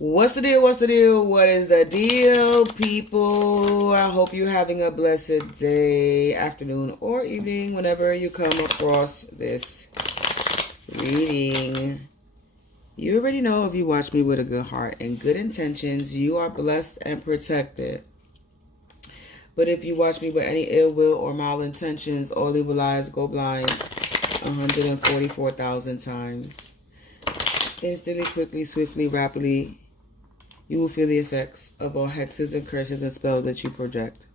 What's the deal? What's the deal? What is the deal, people? I hope you're having a blessed day, afternoon, or evening whenever you come across this reading. You already know, if you watch me with a good heart and good intentions, you are blessed and protected. But if you watch me with any ill will or malintentions, all evil eyes go blind 144,000 times. Instantly, quickly, swiftly, rapidly, you will feel the effects of all hexes and curses and spells that you project.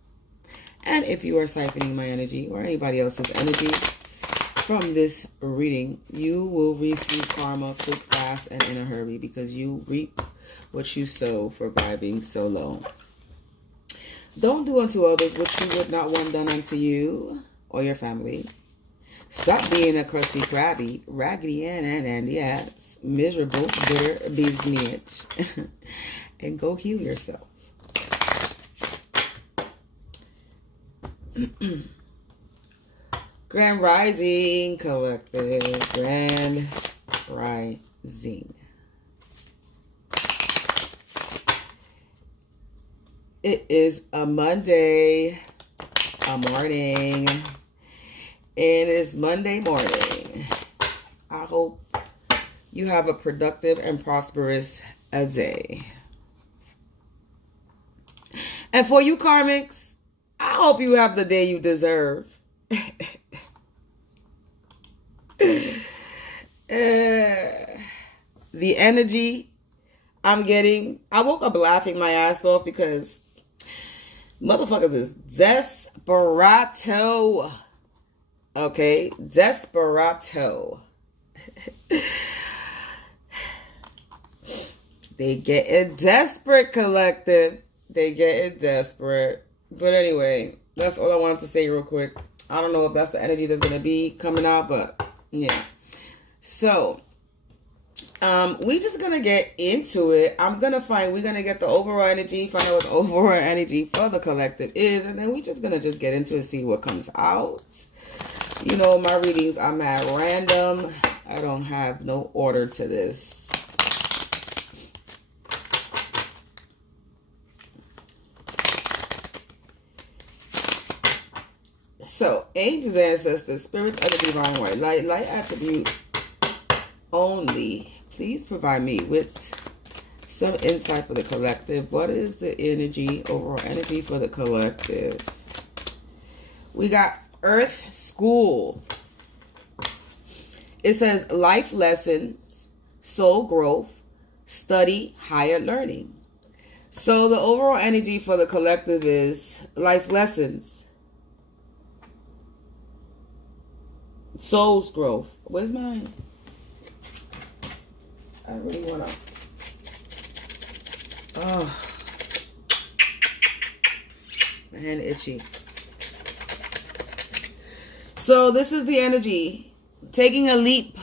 And if you are siphoning my energy or anybody else's energy from this reading, you will receive karma quick, fast, and in a hurry, because you reap what you sow for vibing so low. Don't do unto others what you would not want done unto you or your family. Stop being a crusty, crabby, raggedy, and yes, miserable, bitter bitch. And go heal yourself. Grand Rising Collective. Grand Rising. It is a Monday, a morning. It is Monday morning. I hope you have a productive and prosperous day. And for you karmics, I hope you have the day you deserve. The energy I'm getting, I woke up laughing my ass off because motherfuckers is desperado. Okay, desperado. They getting desperate, collective. They getting desperate. But anyway, that's all I wanted to say real quick. I don't know if that's the energy that's going to be coming out, but yeah. So, we just going to get into it. We're going to get the overall energy, find out what the overall energy for the collective is, and then we're just going to get into it and see what comes out. You know, my readings, I'm at random. I don't have no order to this. So, angels, ancestors, spirits of the divine white light, light attribute only. Please provide me with some insight for the collective. What is the energy, overall energy for the collective? We got Earth School. It says life lessons, soul growth, study, higher learning. So the overall energy for the collective is life lessons. Soul's growth. Where's mine? I really want to. Oh. My hand itchy. So this is the energy. Taking a leap.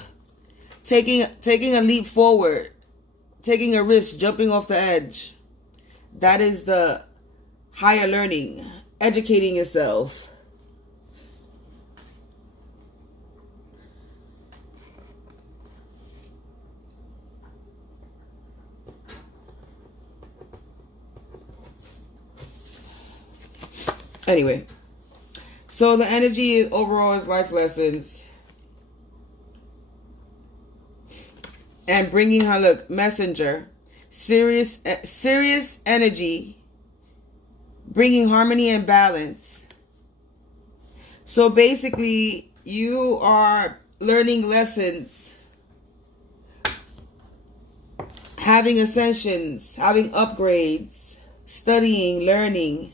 Taking a leap forward. Taking a risk. Jumping off the edge. That is the higher learning. Educating yourself. Anyway, so the energy is overall is life lessons. And bringing her, look, messenger. Serious energy. Bringing harmony and balance. So basically, you are learning lessons. Having ascensions. Having upgrades. Studying, learning.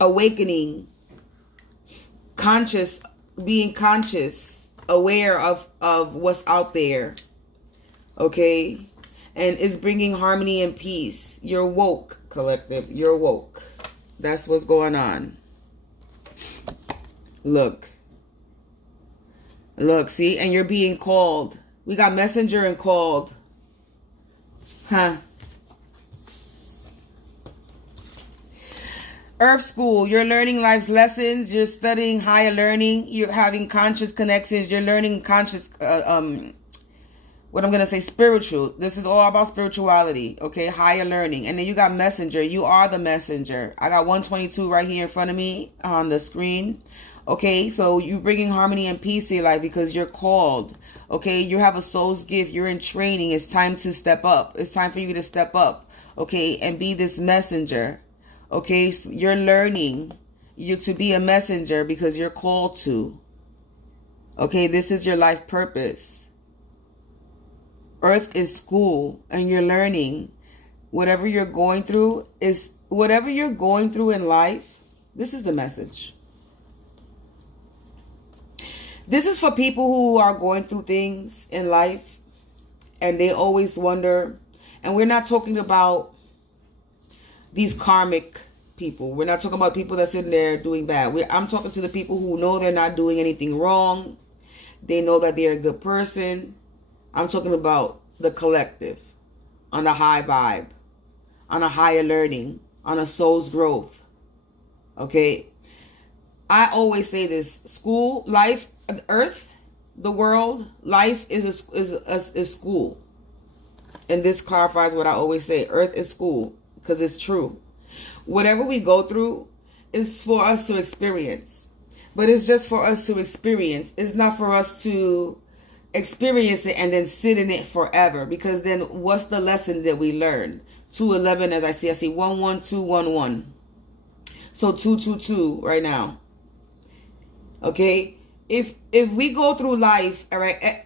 Awakening, being conscious, aware of what's out there, okay? And it's bringing harmony and peace. You're woke, collective. You're woke. That's what's going on. Look, see? And you're being called. We got messenger and called. Huh? Earth School, you're learning life's lessons, you're studying higher learning, you're having conscious connections, you're learning conscious what I'm going to say, spiritual. This is all about spirituality, okay? Higher learning. And then you got messenger. You are the messenger. I got 122 right here in front of me on the screen. Okay, so you're bringing harmony and peace to your life because you're called. Okay, you have a soul's gift. You're in training. It's time to step up. It's time for you to step up, okay, and be this messenger. Okay, so you're learning you to be a messenger because you're called to. Okay, this is your life purpose. Earth is school, and you're learning. Whatever you're going through in life, this is the message. This is for people who are going through things in life and they always wonder, and we're not talking about these karmic people. We're not talking about people that's sitting there doing bad. I'm talking to the people who know they're not doing anything wrong. They know that they're a good person. I'm talking about the collective, on a high vibe, on a higher learning, on a soul's growth. Okay? I always say this: school, life, earth, the world, life is school. And this clarifies what I always say. Earth is school, because it's true. Whatever we go through is for us to experience. But it's just for us to experience. It's not for us to experience it and then sit in it forever. Because then what's the lesson that we learn? 211, as I see 11211. So 222 right now. Okay? If we go through life, all right,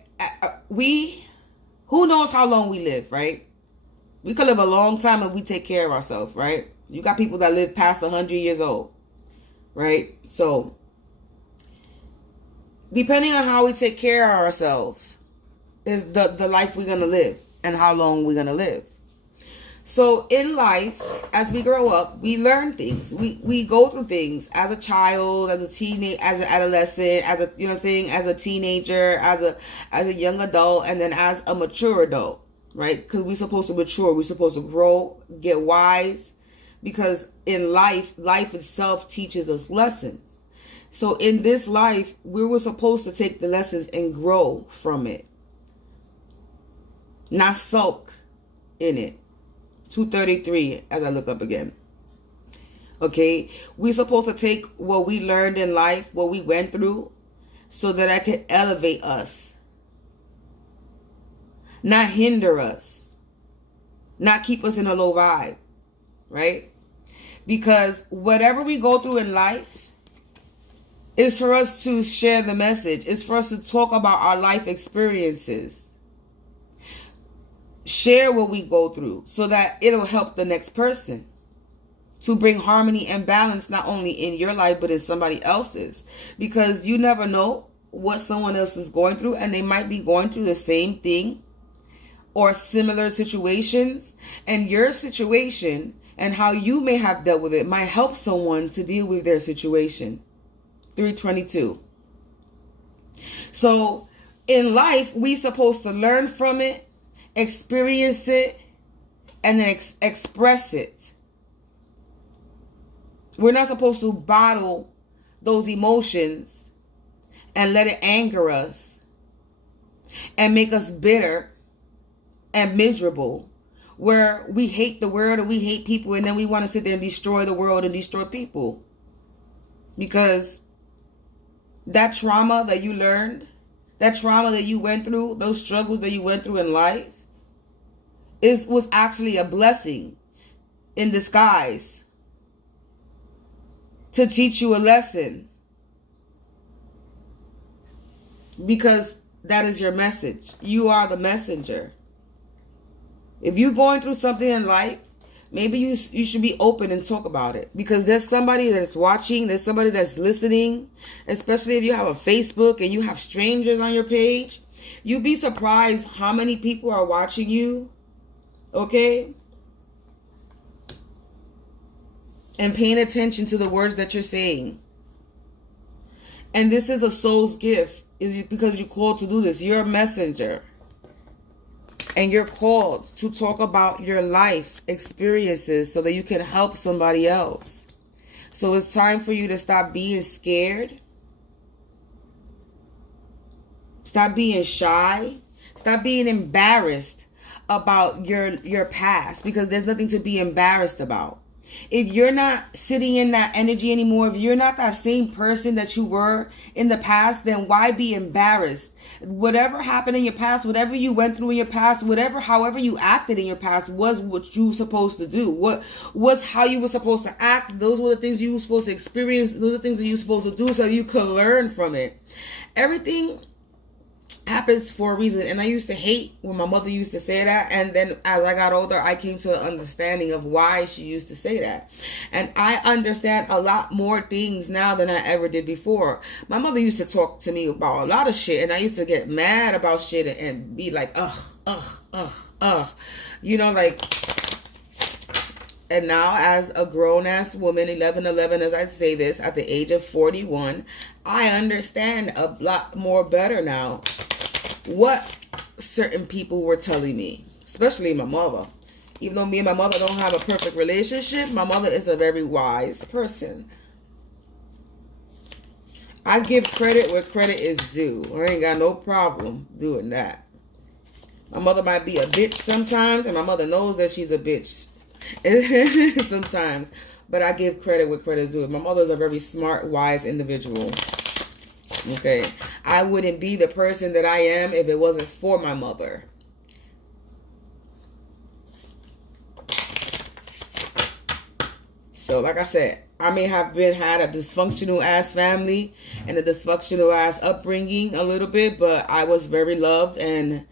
who knows how long we live, right? We could live a long time if we take care of ourselves, right? You got people that live past 100 years old, right? So, depending on how we take care of ourselves is the life we're going to live and how long we're going to live. So in life, as we grow up, we learn things. We go through things as a child, as a teenager, as an adolescent, as a, you know what I'm saying, as a teenager, as a young adult, and then as a mature adult, right? Because we're supposed to mature, we're supposed to grow, get wise, because in life itself teaches us lessons. So in this life, we were supposed to take the lessons and grow from it, not sulk in it. 233 as I look up again. Okay, we're supposed to take what we learned in life, what we went through, so that I can elevate us, not hinder us, not keep us in a low vibe, right? Because whatever we go through in life is for us to share the message. It's for us to talk about our life experiences. Share what we go through so that it'll help the next person to bring harmony and balance, not only in your life, but in somebody else's. Because you never know what someone else is going through, and they might be going through the same thing or similar situations. And your situation and how you may have dealt with it might help someone to deal with their situation. 322. So in life, we're supposed to learn from it, experience it, and then express it. We're not supposed to bottle those emotions and let it anger us and make us bitter and miserable, where we hate the world and we hate people, and then we want to sit there and destroy the world and destroy people. Because that trauma that you learned, that trauma that you went through, those struggles that you went through in life, was actually a blessing in disguise to teach you a lesson, because that is your message. You are the messenger. If you're going through something in life, maybe you should be open and talk about it, because there's somebody that's watching, there's somebody that's listening, especially if you have a Facebook and you have strangers on your page. You'd be surprised how many people are watching you. Okay? And paying attention to the words that you're saying. And this is a soul's gift, is because you're called to do this. You're a messenger. And you're called to talk about your life experiences so that you can help somebody else. So it's time for you to stop being scared. Stop being shy. Stop being embarrassed about your past, because there's nothing to be embarrassed about. If you're not sitting in that energy anymore, if you're not that same person that you were in the past, then why be embarrassed? Whatever happened in your past, whatever you went through in your past, however you acted in your past was what you were supposed to do. What was how you were supposed to act. Those were the things you were supposed to experience. Those are the things that you were supposed to do so you could learn from it. Everything happens for a reason. And I used to hate when my mother used to say that, and then as I got older, I came to an understanding of why she used to say that. And I understand a lot more things now than I ever did before. My mother used to talk to me about a lot of shit, and I used to get mad about shit and be like, you know, like. And now, as a grown-ass woman, 11/11, as I say this, at the age of 41, I understand a lot more better now what certain people were telling me, especially my mother. Even though me and my mother don't have a perfect relationship, my mother is a very wise person. I give credit where credit is due. I ain't got no problem doing that. My mother might be a bitch sometimes, and my mother knows that she's a bitch sometimes, but I give credit where credit is due. My mother is a very smart, wise individual. Okay, I wouldn't be the person that I am if it wasn't for my mother. So, like I said, I may have had a dysfunctional ass family and a dysfunctional ass upbringing a little bit, but I was very loved, and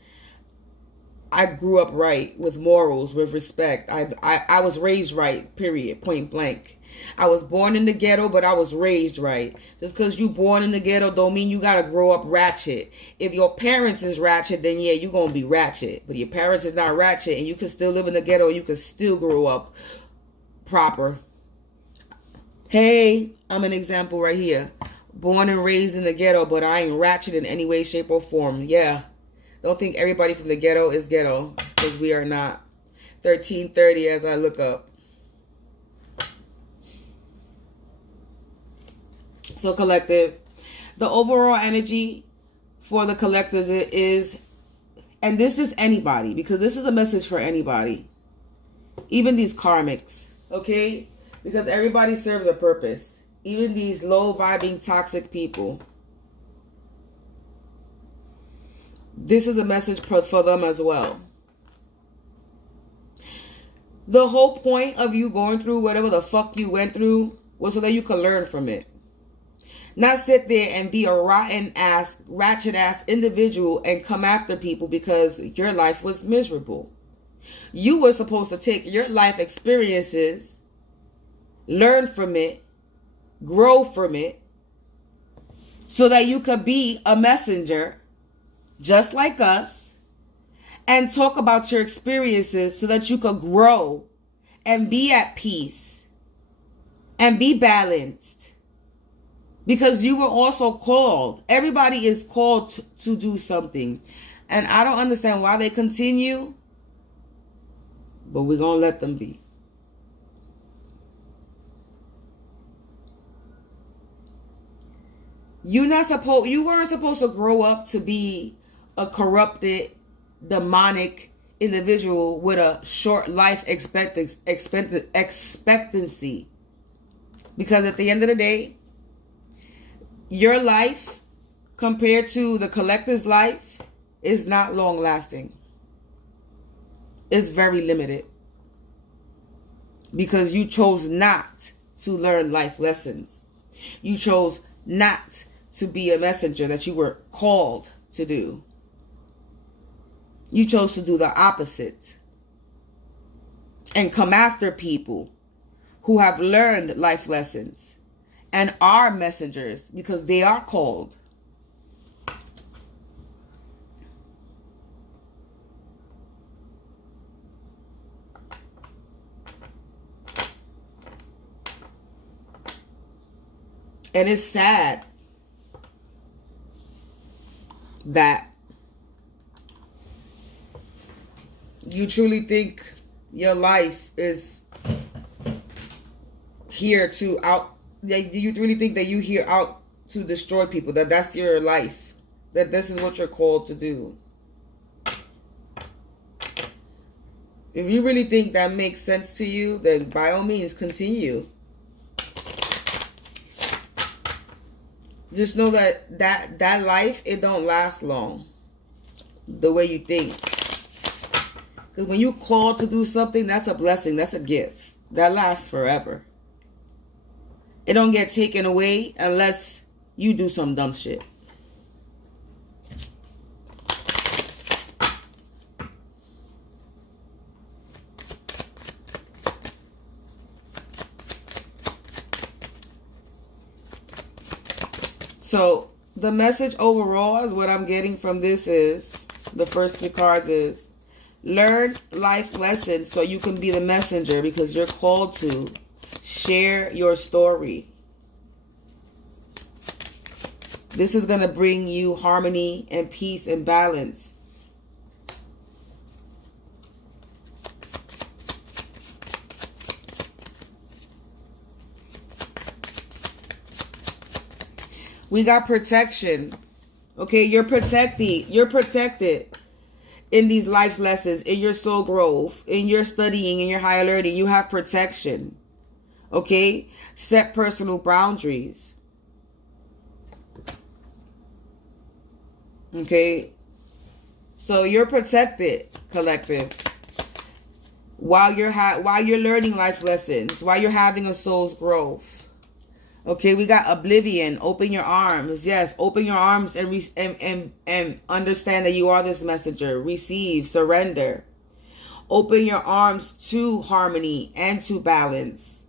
I grew up right, with morals, with respect. I was raised right, period, point blank. I was born in the ghetto, but I was raised right. Just because you born in the ghetto don't mean you got to grow up ratchet. If your parents is ratchet, then yeah, you're going to be ratchet. But your parents is not ratchet, and you can still live in the ghetto, you can still grow up proper. Hey, I'm an example right here. Born and raised in the ghetto, but I ain't ratchet in any way, shape, or form. Yeah. Don't think everybody from the ghetto is ghetto, because we are not. 1330 as I look up. So collective, the overall energy for the collectors is, and this is anybody, because this is a message for anybody, even these karmics, okay? Because everybody serves a purpose, even these low vibing toxic people. This is a message for them as well. The whole point of you going through whatever the fuck you went through was so that you could learn from it. Not sit there and be a ratchet ass individual and come after people because your life was miserable. You were supposed to take your life experiences, learn from it, grow from it, so that you could be a messenger just like us, and talk about your experiences so that you could grow and be at peace and be balanced. Because you were also called. Everybody is called to do something. And I don't understand why they continue, but we're going to let them be. You weren't supposed to grow up to be a corrupted, demonic individual with a short life expectancy. Because at the end of the day, your life compared to the collective's life is not long lasting. It's very limited. Because you chose not to learn life lessons. You chose not to be a messenger that you were called to do. You chose to do the opposite and come after people who have learned life lessons and are messengers because they are called. And it's sad that you truly think your life is here to you really think that you here out to destroy people, that's your life, that this is what you're called to do. If you really think that makes sense to you, then by all means, continue. Just know that life, it don't last long the way you think. Because when you call to do something, that's a blessing. That's a gift. That lasts forever. It don't get taken away unless you do some dumb shit. So the message overall is what I'm getting from this is, the first 3 cards is, learn life lessons so you can be the messenger, because you're called to share your story. This is going to bring you harmony and peace and balance. We got protection. Okay, you're protected in these life lessons, in your soul growth, in your studying, in your higher learning. You have protection. Okay, set personal boundaries. Okay, so you're protected, collective, while you're learning life lessons, while you're having a soul's growth. Okay, we got oblivion. Open your arms. Yes, open your arms and understand that you are this messenger. Receive, surrender. Open your arms to harmony and to balance.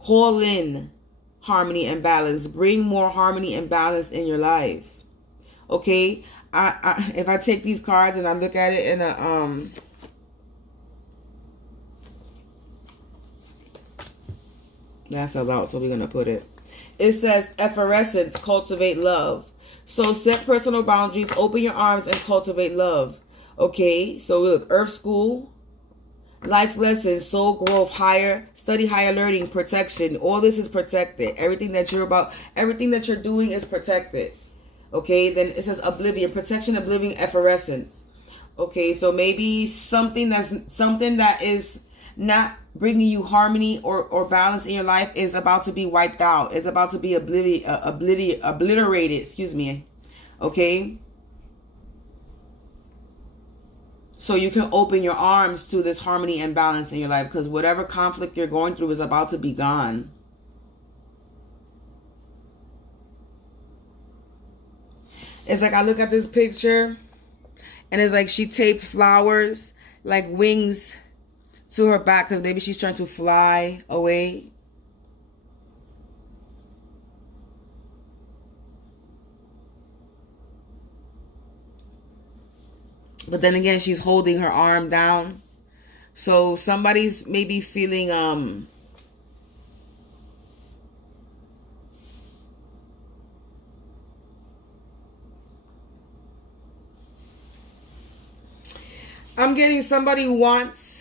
Call in harmony and balance. Bring more harmony and balance in your life. Okay, if I take these cards and I look at it in a that fell out, so we're going to put it. It says, effervescence, cultivate love. So set personal boundaries, open your arms, and cultivate love. Okay, so look, Earth School, life lessons, soul growth, study higher learning, protection. All this is protected. Everything that you're doing is protected. Okay, then it says oblivion, protection, oblivion, effervescence. Okay, so maybe something that is not bringing you harmony or balance in your life is about to be wiped out. It's about to be obliterated. Excuse me. Okay. So you can open your arms to this harmony and balance in your life, because whatever conflict you're going through is about to be gone. It's like I look at this picture and it's like she taped flowers like wings to her back, because maybe she's trying to fly away. But then again, she's holding her arm down. So somebody's maybe feeling I'm getting somebody wants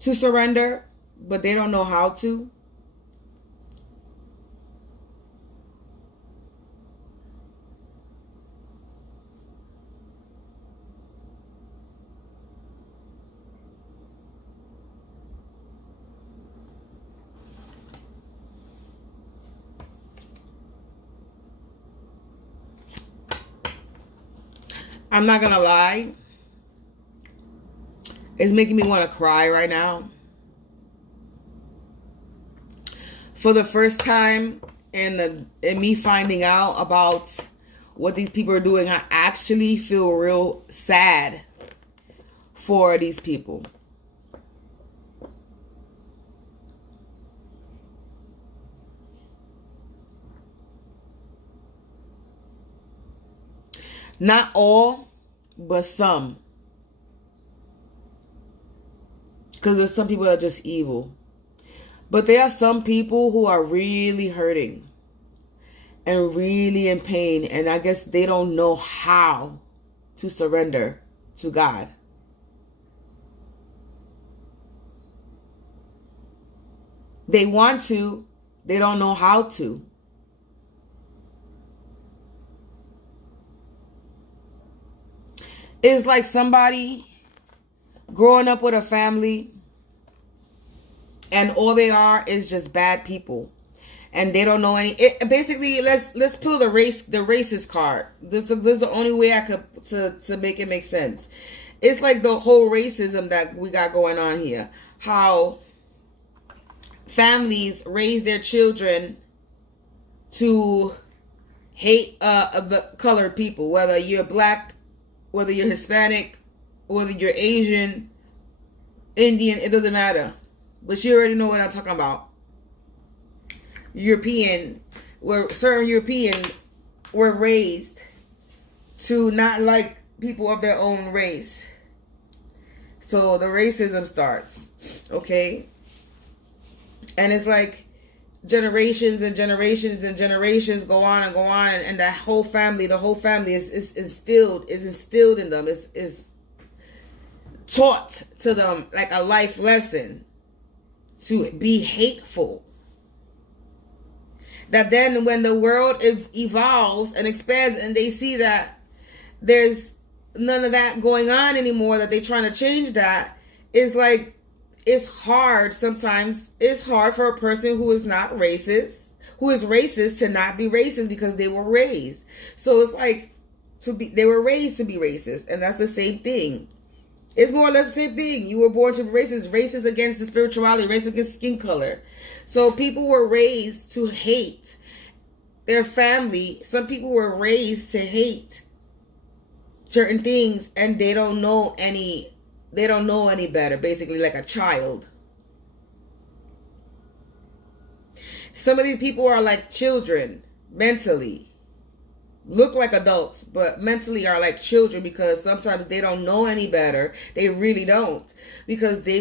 to surrender, but they don't know how to. I'm not gonna lie. It's making me want to cry right now. For the first time in me finding out about what these people are doing, I actually feel real sad for these people. Not all, but some. Because there's some people that are just evil. But there are some people who are really hurting and really in pain. And I guess they don't know how to surrender to God. They want to. They don't know how to. It's like somebody growing up with a family and all they are is just bad people. And they don't know basically, let's pull the racist card. This is the only way I could to make it make sense. It's like the whole racism that we got going on here. How families raise their children to hate the colored people, whether you're black, whether you're Hispanic, whether you're Asian, Indian, it doesn't matter. But you already know what I'm talking about. European, where certain European were raised to not like people of their own race. So the racism starts, okay? And it's like generations and generations and generations go on and go on, and the whole family is instilled in them, is taught to them like a life lesson to be hateful. That then when the world evolves and expands and they see that there's none of that going on anymore, that they're trying to change that, it's like, it's hard sometimes. It's hard for a person who is not racist, who is racist, to not be racist because they were raised. So it's like, they were raised to be racist, and that's the same thing. It's more or less the same thing. You were born to be racist. Racist against the spirituality. Racist against skin color. So people were raised to hate their family. Some people were raised to hate certain things, and they don't know any better. Basically, like a child. Some of these people are like children mentally. Look like adults, but mentally are like children, because sometimes they don't know any better. They really don't, because they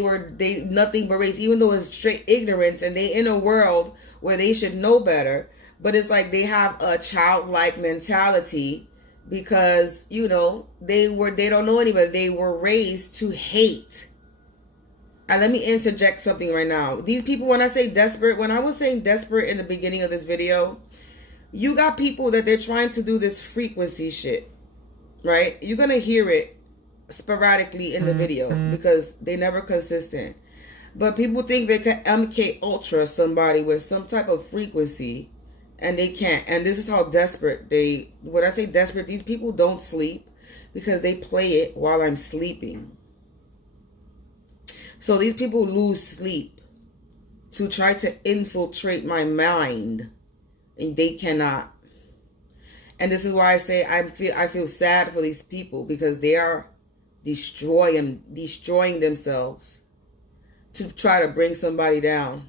nothing but race, even though it's straight ignorance, and they in a world where they should know better. But it's like they have a childlike mentality, because they don't know any better. They were raised to hate. And let me interject something right now. These people, when I say desperate, when I was saying desperate in the beginning of this video, you got people that they're trying to do this frequency shit, right? You're going to hear it sporadically in the video because they never consistent. But people think they can MK Ultra somebody with some type of frequency, and they can't. And this is how desperate when I say desperate, these people don't sleep because they play it while I'm sleeping. So these people lose sleep to try to infiltrate my mind. And they cannot. And this is why I say I feel sad for these people, because they are destroying themselves to try to bring somebody down.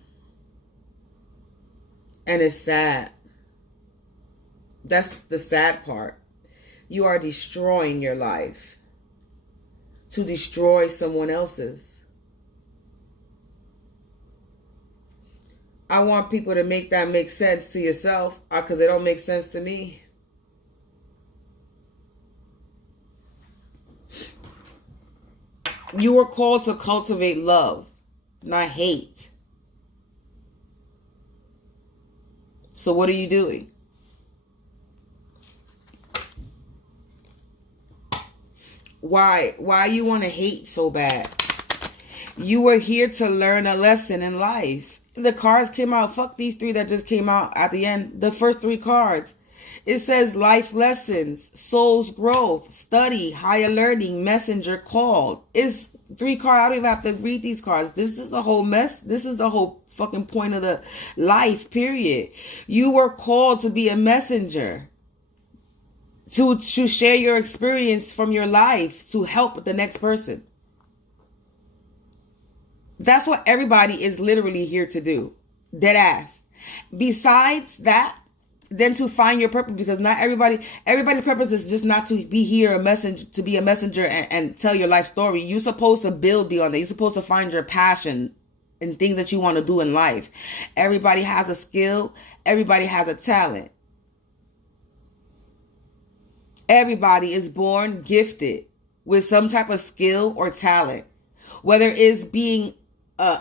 And it's sad. That's the sad part. You are destroying your life to destroy someone else's. I want people to make that make sense to yourself, because it don't make sense to me. You were called to cultivate love, not hate. So what are you doing? Why you want to hate so bad? You were here to learn a lesson in life. The cards came out. Fuck these three that just came out at the end. The first three cards. It says life lessons, soul's growth, study, higher learning, messenger called. It's three cards. I don't even have to read these cards. This is a whole mess. This is the whole fucking point of the life, period. You were called to be a messenger. To share your experience from your life to help the next person. That's what everybody is literally here to do. Dead ass. Besides that, then to find your purpose, because not everybody's purpose is just not to be here to be a messenger and tell your life story. You're supposed to build beyond that. You're supposed to find your passion and things that you want to do in life. Everybody has a skill. Everybody has a talent. Everybody is born gifted with some type of skill or talent. Whether it's being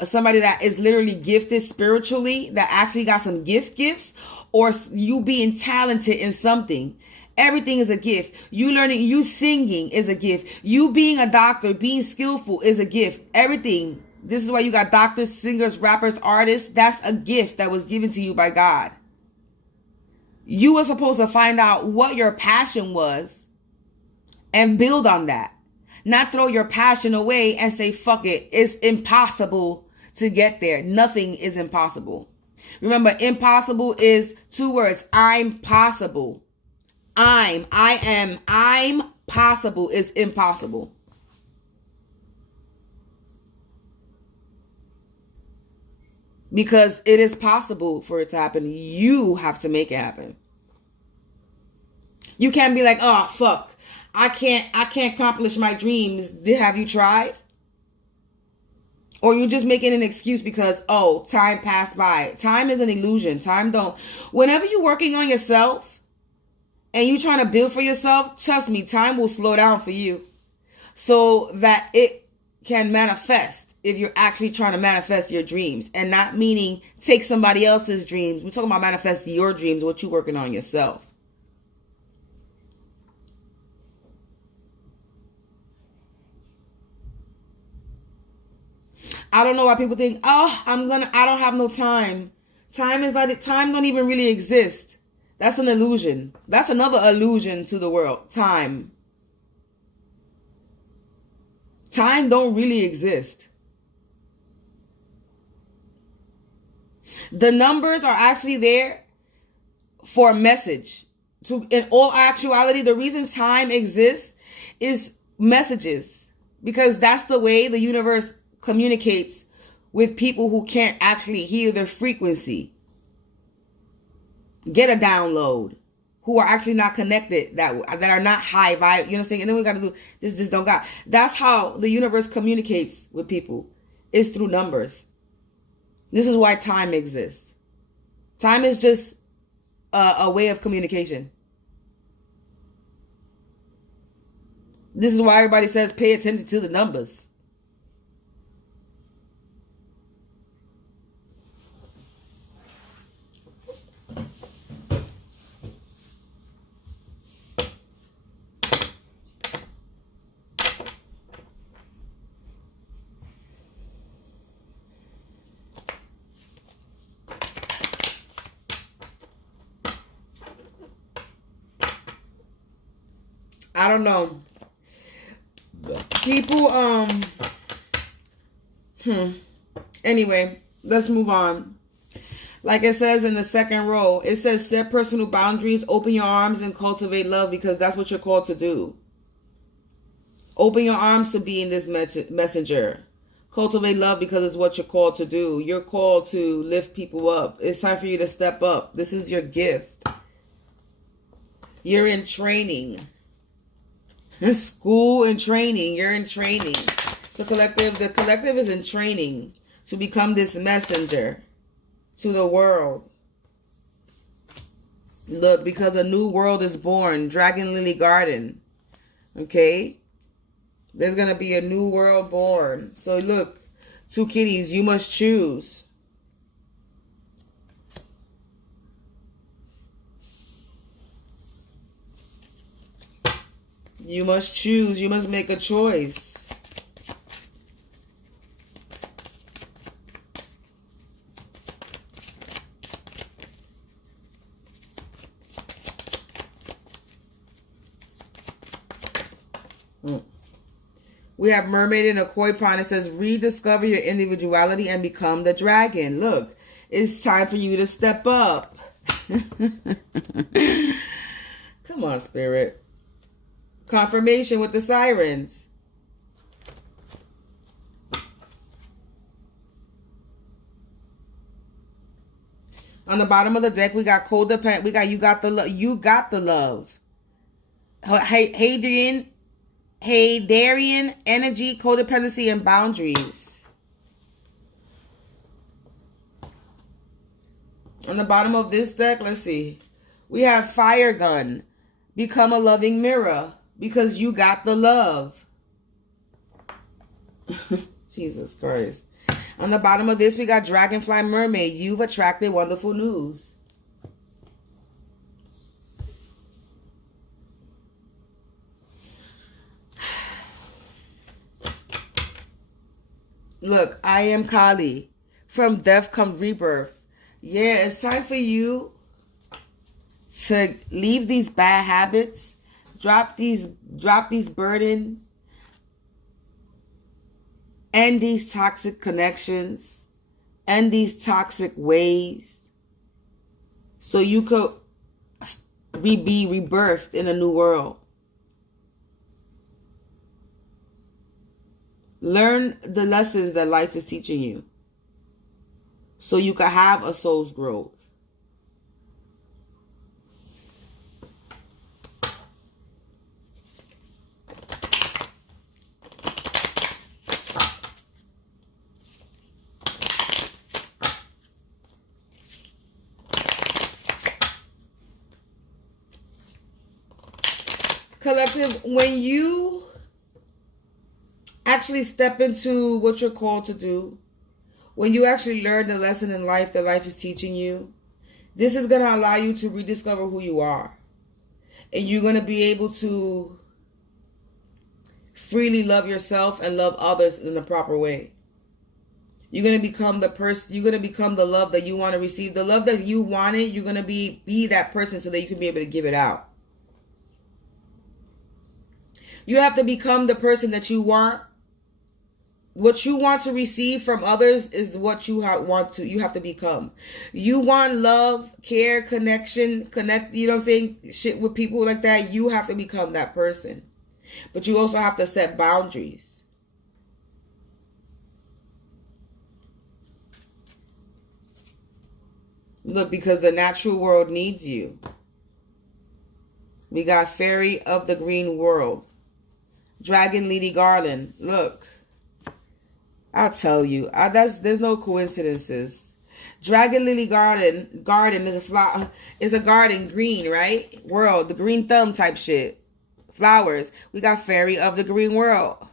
somebody that is literally gifted spiritually, that actually got some gifts, or you being talented in something. Everything is a gift. You learning, you singing is a gift. You being a doctor, being skillful is a gift. Everything. This is why you got doctors, singers, rappers, artists. That's a gift that was given to you by God. You were supposed to find out what your passion was and build on that. Not throw your passion away and say, fuck it. It's impossible to get there. Nothing is impossible. Remember, impossible is 2 words. I'm possible. I'm possible is impossible. Because it is possible for it to happen. You have to make it happen. You can't be like, oh, fuck. I can't accomplish my dreams. Have you tried? Or you just making an excuse because, oh, time passed by. Time is an illusion. Time don't. Whenever you're working on yourself and you're trying to build for yourself, trust me, time will slow down for you so that it can manifest. If you're actually trying to manifest your dreams, and not meaning take somebody else's dreams. We're talking about manifesting your dreams, what you're working on yourself. I don't know why people think, oh, I don't have no time. Time don't even really exist. That's an illusion. That's another illusion to the world. Time don't really exist. The numbers are actually there for a message. In all actuality, the reason time exists is messages. Because that's the way the universe communicates with people who can't actually hear their frequency. Get a download. Who are actually not connected, that are not high vibe. You know what I'm saying? And then we got to do this don't got. That's how the universe communicates with people. It's through numbers. This is why time exists. Time is just a way of communication. This is why everybody says pay attention to the numbers. I don't know. People, Anyway, let's move on. Like it says in the second row, it says set personal boundaries, open your arms, and cultivate love, because that's what you're called to do. Open your arms to being this messenger. Cultivate love because it's what you're called to do. You're called to lift people up. It's time for you to step up. This is your gift. You're in training. In school and training. You're in training. So the collective is in training to become this messenger to the world. Look, because a new world is born. Dragon Lily Garden. Okay? There's going to be a new world born. So look, 2 kitties, you must choose. You must choose. You must make a choice. We have Mermaid in a koi pond. It says, rediscover your individuality and become the dragon. Look, it's time for you to step up. Come on, Spirit. Confirmation with the sirens. On the bottom of the deck, we got codependent. We got you got the love. You got the love. Hadarian energy, codependency, and boundaries. On the bottom of this deck, let's see. We have fire gun. Become a loving mirror. Because you got the love. Jesus Christ. On the bottom of this, we got Dragonfly Mermaid. You've attracted wonderful news. Look, I am Kali. From death comes rebirth. Yeah, it's time for you to leave these bad habits, drop these burdens, end these toxic connections, end these toxic ways, so you could be rebirthed in a new world. Learn the lessons that life is teaching you, so you can have a soul's growth. Collective, when you actually step into what you're called to do, when you actually learn the lesson in life that life is teaching you, this is going to allow you to rediscover who you are. And you're going to be able to freely love yourself and love others in the proper way. You're going to become the person, you're going to become the love that you want to receive. The love that you wanted, you're going to be that person so that you can be able to give it out. You have to become the person that you want. What you want to receive from others is what you have to become. You want love, care, connection, you know what I'm saying? Shit with people like that. You have to become that person. But you also have to set boundaries. Look, because the natural world needs you. We got Fairy of the Green World. Dragon Lady Garland. Look. I'll tell you. There's no coincidences. Dragon Lily Garden is a flower. Is a garden, green, right? World, the green thumb type shit. Flowers. We got Fairy of the Green World.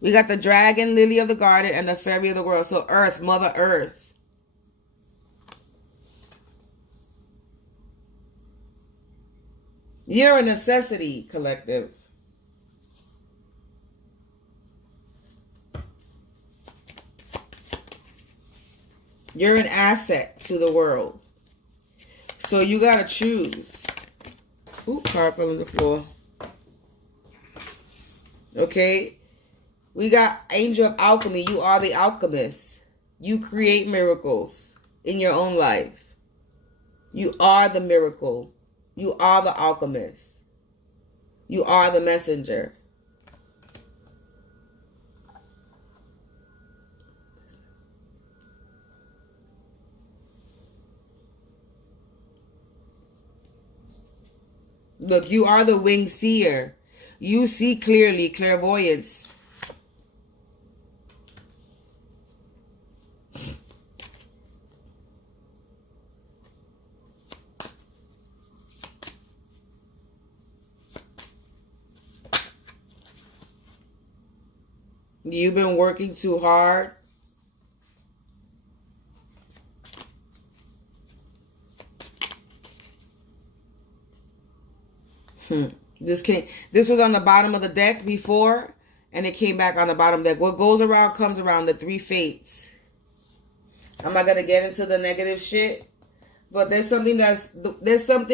We got the Dragon Lily of the Garden and the Fairy of the World. So Earth, Mother Earth. You're a necessity, collective. You're an asset to the world. So you got to choose. Ooh, card fell on the floor. Okay. We got Angel of Alchemy. You are the alchemist. You create miracles in your own life. You are the miracle. You are the alchemist. You are the messenger. Look, you are the winged seer. You see clearly, clairvoyance. You've been working too hard. This was on the bottom of the deck before, and it came back on the bottom deck. What goes around comes around, the three fates. I'm not gonna get into the negative shit, but there's something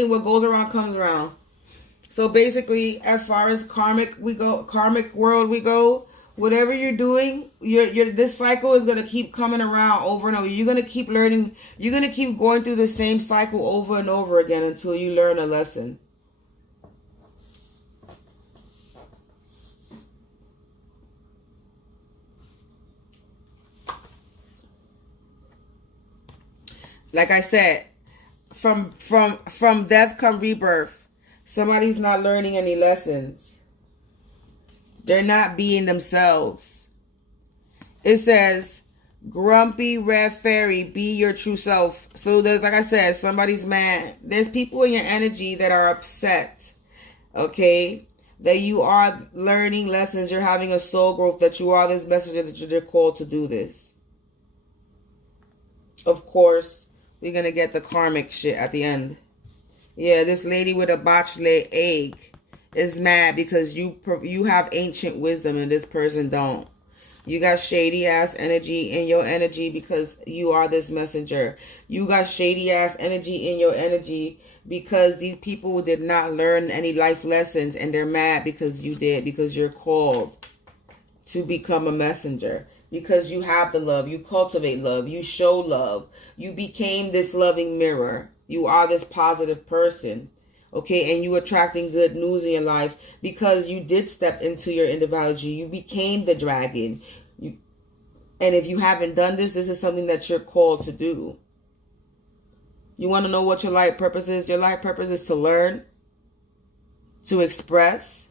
what goes around comes around. So basically, as far as karmic world we go, whatever you're doing, this cycle is gonna keep coming around over and over. You're gonna keep learning. You're gonna keep going through the same cycle over and over again until you learn a lesson. Like I said, from death come rebirth. Somebody's not learning any lessons. They're not being themselves. It says, grumpy red fairy, be your true self. So there's, like I said, somebody's mad. There's people in your energy that are upset. Okay? That you are learning lessons. You're having a soul growth. That you are this messenger, that you're called to do this. Of course, we're going to get the karmic shit at the end. Yeah, this lady with a botched egg is mad because you have ancient wisdom and this person don't. You got shady ass energy in your energy because you are this messenger. You got shady ass energy in your energy because these people did not learn any life lessons, and they're mad because you did, because you're called to become a messenger, because you have the love, you cultivate love, you show love, you became this loving mirror, you are this positive person, okay, and you attracting good news in your life because you did step into your individuality, you became the dragon. And if you haven't done this, this is something that you're called to do. You want to know what your life purpose is? Your life purpose is to learn, to express,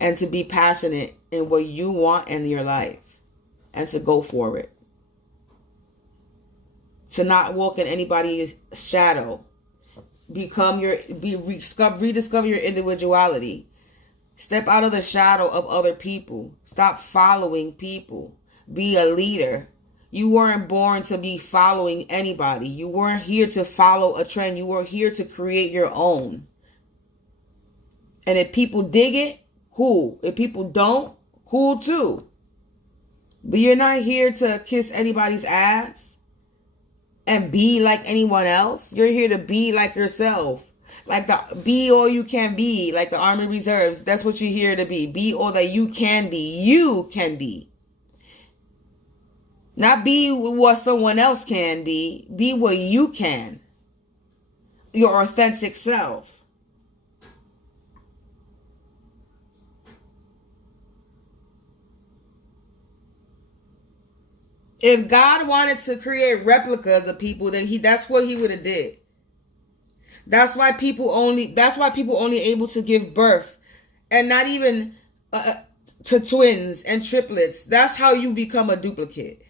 and to be passionate in what you want in your life, and to go for it. To not walk in anybody's shadow. Rediscover your individuality. Step out of the shadow of other people. Stop following people. Be a leader. You weren't born to be following anybody. You weren't here to follow a trend. You were here to create your own. And if people dig it, cool. If people don't, cool too. But you're not here to kiss anybody's ass and be like anyone else. You're here to be like yourself. Like be all you can be. Like the Army Reserves. That's what you're here to be. Be all that you can be. You can be. Not be what someone else can be. Be what you can. Your authentic self. If God wanted to create replicas of people, then that's what he would have did. That's why people only able to give birth, and not even to twins and triplets. That's how you become a duplicate.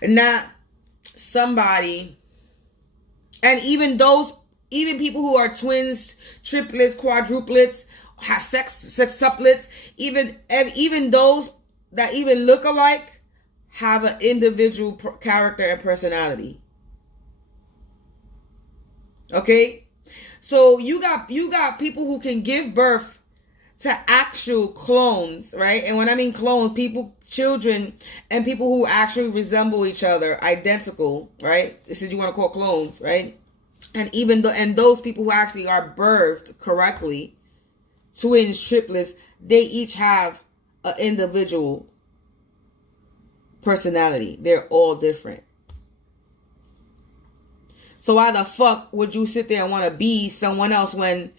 Not somebody. And even people who are twins, triplets, quadruplets, have sextuplets, even those that even look alike, have an individual character and personality. Okay? So you got people who can give birth to actual clones, right? And when I mean clones, children and people who actually resemble each other, identical, right? This is you want to call clones, right? And and those people who actually are birthed correctly, twins, triplets, they each have an individual personality. They're all different. So why the fuck would you sit there and want to be someone else when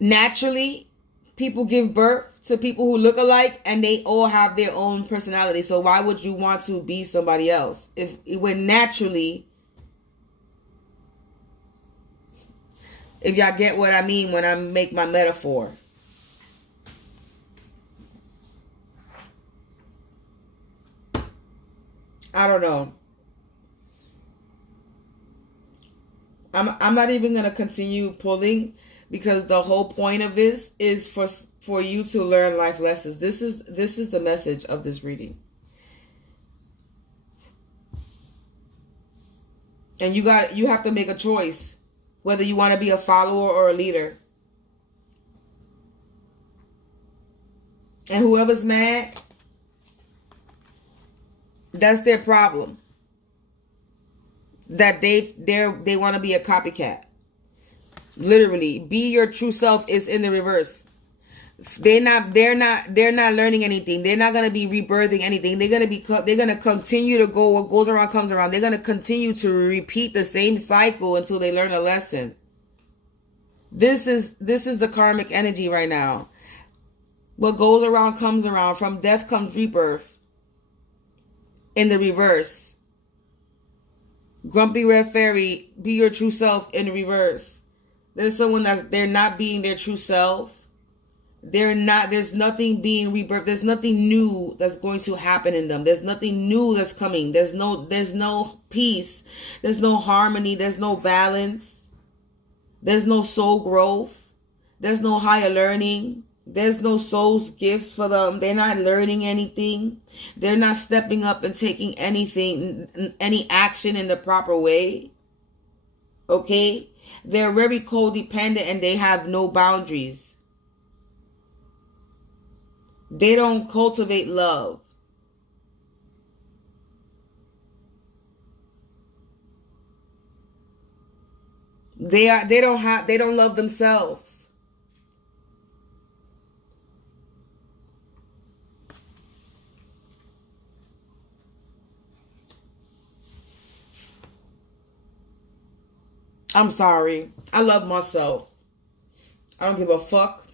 naturally people give birth to people who look alike and they all have their own personality? So why would you want to be somebody else when naturally, if y'all get what I mean when I make my metaphor? I don't know. I'm not even going to continue pulling, because the whole point of this is for you to learn life lessons. This is the message of this reading. And you have to make a choice whether you want to be a follower or a leader. And whoever's mad, that's their problem. That they want to be a copycat. Literally, be your true self is in the reverse. They're not learning anything. They're not going to be rebirthing anything. They're going to continue to go, what goes around comes around. They're going to continue to repeat the same cycle until they learn a lesson. This is the karmic energy right now. What goes around comes around. From death comes rebirth. In the reverse. Grumpy Red Fairy, be your true self in the reverse. There's someone they're not being their true self. There's nothing being rebirthed. There's nothing new that's going to happen in them. There's nothing new that's coming. There's no peace. There's no harmony. There's no balance. There's no soul growth. There's no higher learning. There's no soul's gifts for them. They're not learning anything. They're not stepping up and taking any action in the proper way. Okay? They're very codependent and they have no boundaries. They don't cultivate love. They don't love themselves. I'm sorry. I love myself. I don't give a fuck.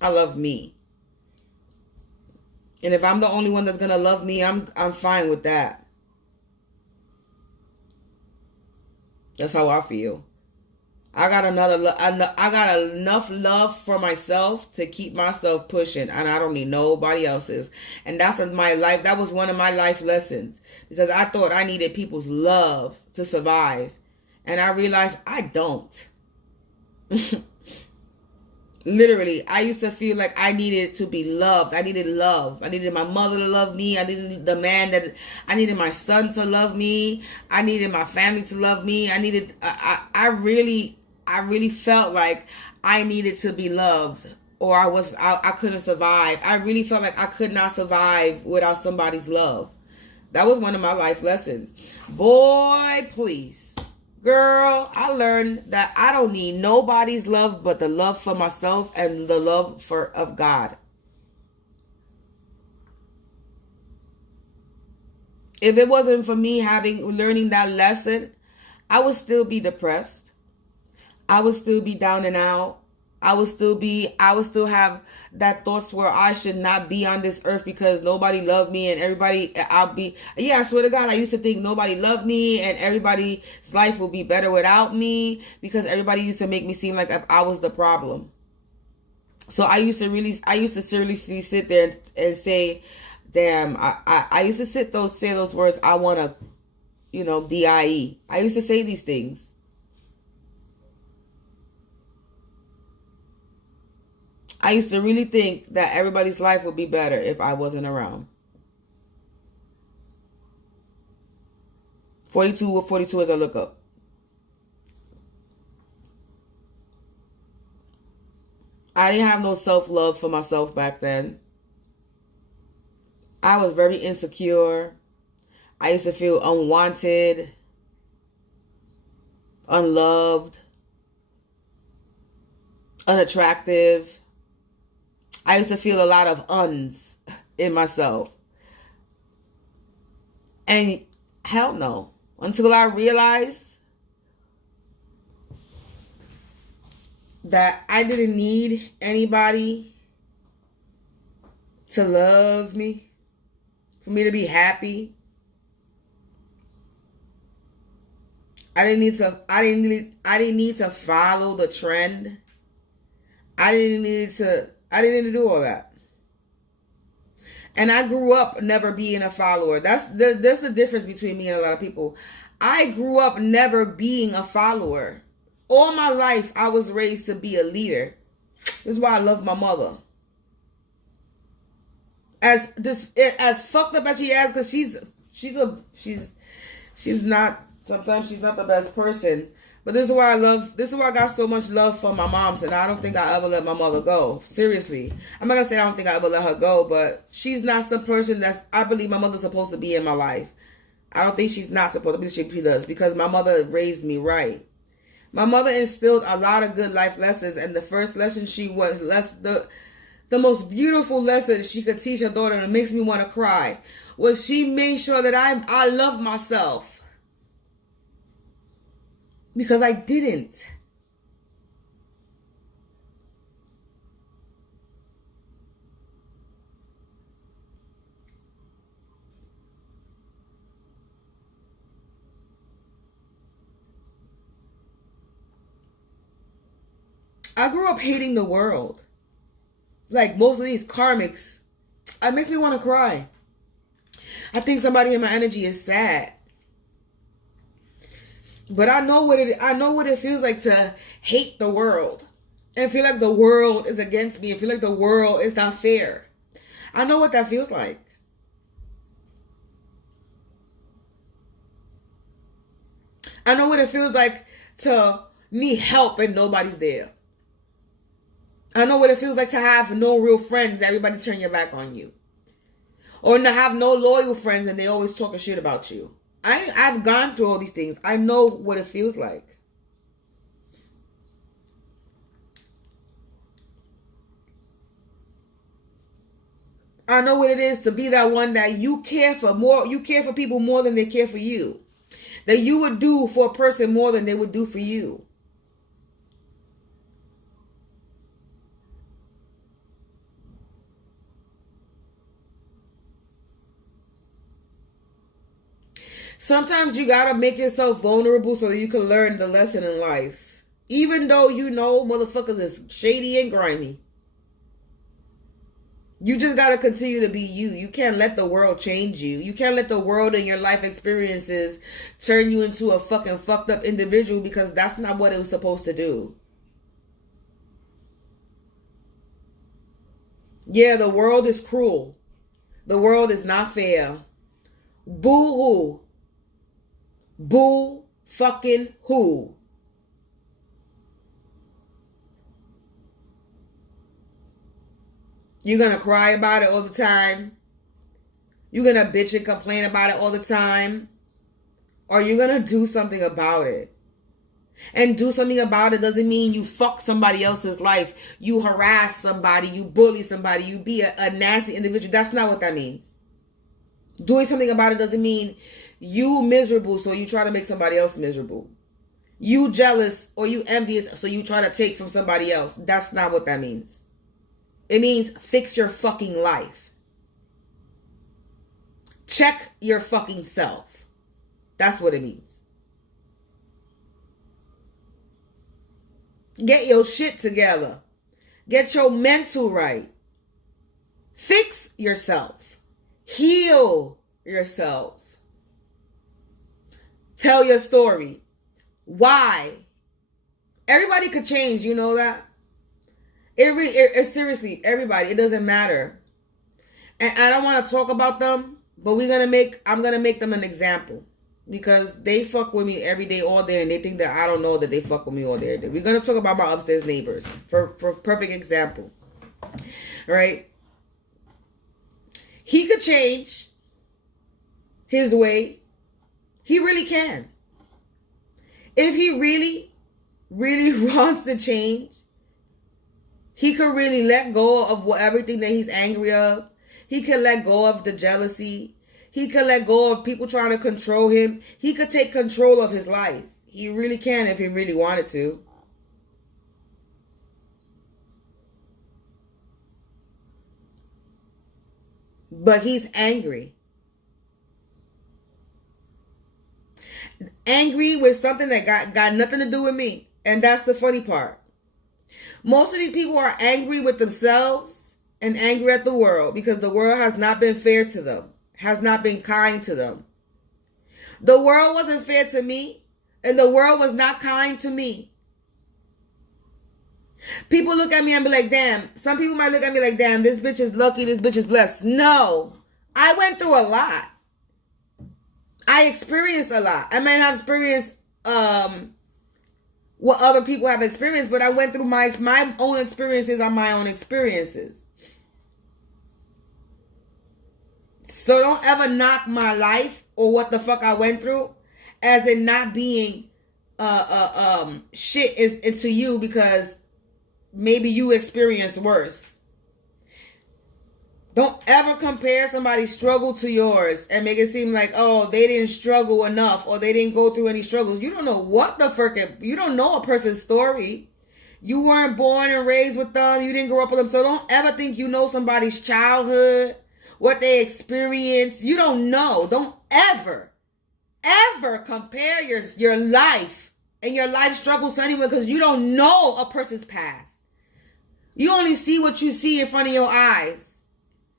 I love me. And if I'm the only one that's gonna love me, I'm fine with that. That's how I feel. I got enough love for myself to keep myself pushing, and I don't need nobody else's. And that's my life. That was one of my life lessons, because I thought I needed people's love to survive, and I realized I don't. Literally, I used to feel like I needed to be loved. I needed love. I needed my mother to love me. I needed I needed my son to love me. I needed my family to love me. I really felt like I needed to be loved, or I couldn't survive. I really felt like I could not survive without somebody's love. That was one of my life lessons. Boy, please. Girl, I learned that I don't need nobody's love but the love for myself and the love of God. If it wasn't for me learning that lesson, I would still be depressed. I would still be down and out. I would still have that thoughts where I should not be on this earth because nobody loved me, and I swear to God, I used to think nobody loved me and everybody's life will be better without me, because everybody used to make me seem like I was the problem. So I used to seriously sit there and say, damn, I used to say those words, I want to, DIE. I used to say these things. I used to really think that everybody's life would be better if I wasn't around. 42 as I look up. I didn't have no self-love for myself back then. I was very insecure. I used to feel unwanted, unloved, unattractive. I used to feel a lot of uns in myself. And hell no. Until I realized that I didn't need anybody to love me, for me to be happy. I didn't need to follow the trend. I didn't need to do all that. And I grew up never being a follower. That's the difference between me and a lot of people. I grew up never being a follower. All my life, I was raised to be a leader. This is why I love my mother. As fucked up as she is, because she's not, sometimes she's not the best person. But this is why I got so much love for my moms, and I don't think I ever let my mother go. Seriously. I'm not going to say I don't think I ever let her go, but she's not some person I believe my mother's supposed to be in my life. I don't think she's not supposed to be. She does, because my mother raised me right. My mother instilled a lot of good life lessons, and the first lesson the most beautiful lesson she could teach her daughter, and it makes me want to cry, was she made sure that I love myself. Because I didn't. I grew up hating the world. Like most of these karmics. It makes me want to cry. I think somebody in my energy is sad. But I know what it feels like to hate the world and feel like the world is against me and feel like the world is not fair. I know what that feels like. I know what it feels like to need help and nobody's there. I know what it feels like to have no real friends. Everybody turn your back on you. Or to have no loyal friends and they always talking shit about you. I've gone through all these things. I know what it feels like. I know what it is to be that one that you care for more. You care for people more than they care for you. That you would do for a person more than they would do for you. Sometimes you gotta make yourself vulnerable so that you can learn the lesson in life. Even though you know motherfuckers is shady and grimy. You just gotta continue to be you. You can't let the world change you. You can't let the world and your life experiences turn you into a fucking fucked up individual, because that's not what it was supposed to do. Yeah, the world is cruel. The world is not fair. Boo-hoo. Boo fucking who. You're gonna cry about it all the time. You're gonna bitch and complain about it all the time. Or you're gonna do something about it. And do something about it doesn't mean you fuck somebody else's life. You harass somebody. You bully somebody. You be a nasty individual. That's not what that means. Doing something about it doesn't mean you miserable so you try to make somebody else miserable. You jealous or you envious so you try to take from somebody else. That's not what that means. It means fix your fucking life. Check your fucking self. That's what it means. Get your shit together. Get your mental right. Fix yourself. Heal yourself. Tell your story. Why? Everybody could change, you know that? Seriously, everybody, it doesn't matter. And I don't want to talk about them, but I'm gonna make them an example. Because they fuck with me every day, all day, and they think that I don't know that they fuck with me all day, every day. We're gonna talk about my upstairs neighbors for perfect example. Right? He could change his way. He really can. If he really, really wants to change, he could really let go of everything that he's angry of. He could let go of the jealousy. He could let go of people trying to control him. He could take control of his life. He really can if he really wanted to. But he's angry. Angry with something that got nothing to do with me. And that's the funny part. Most of these people are angry with themselves and angry at the world because the world has not been fair to them, has not been kind to them. The world wasn't fair to me, and the world was not kind to me. People look at me and be like, damn. Some people might look at me like, damn, this bitch is lucky, this bitch is blessed. No, I went through a lot. I experienced a lot. I might have experienced what other people have experienced, but I went through my own experiences on my own experiences. So don't ever knock my life or what the fuck I went through as in not being shit is into you because maybe you experienced worse. Don't ever compare somebody's struggle to yours and make it seem like, oh, they didn't struggle enough or they didn't go through any struggles. You don't know what the fuck. You don't know a person's story. You weren't born and raised with them. You didn't grow up with them. So don't ever think you know somebody's childhood, what they experienced. You don't know. Don't ever compare your life and your life struggles to anyone because you don't know a person's past. You only see what you see in front of your eyes.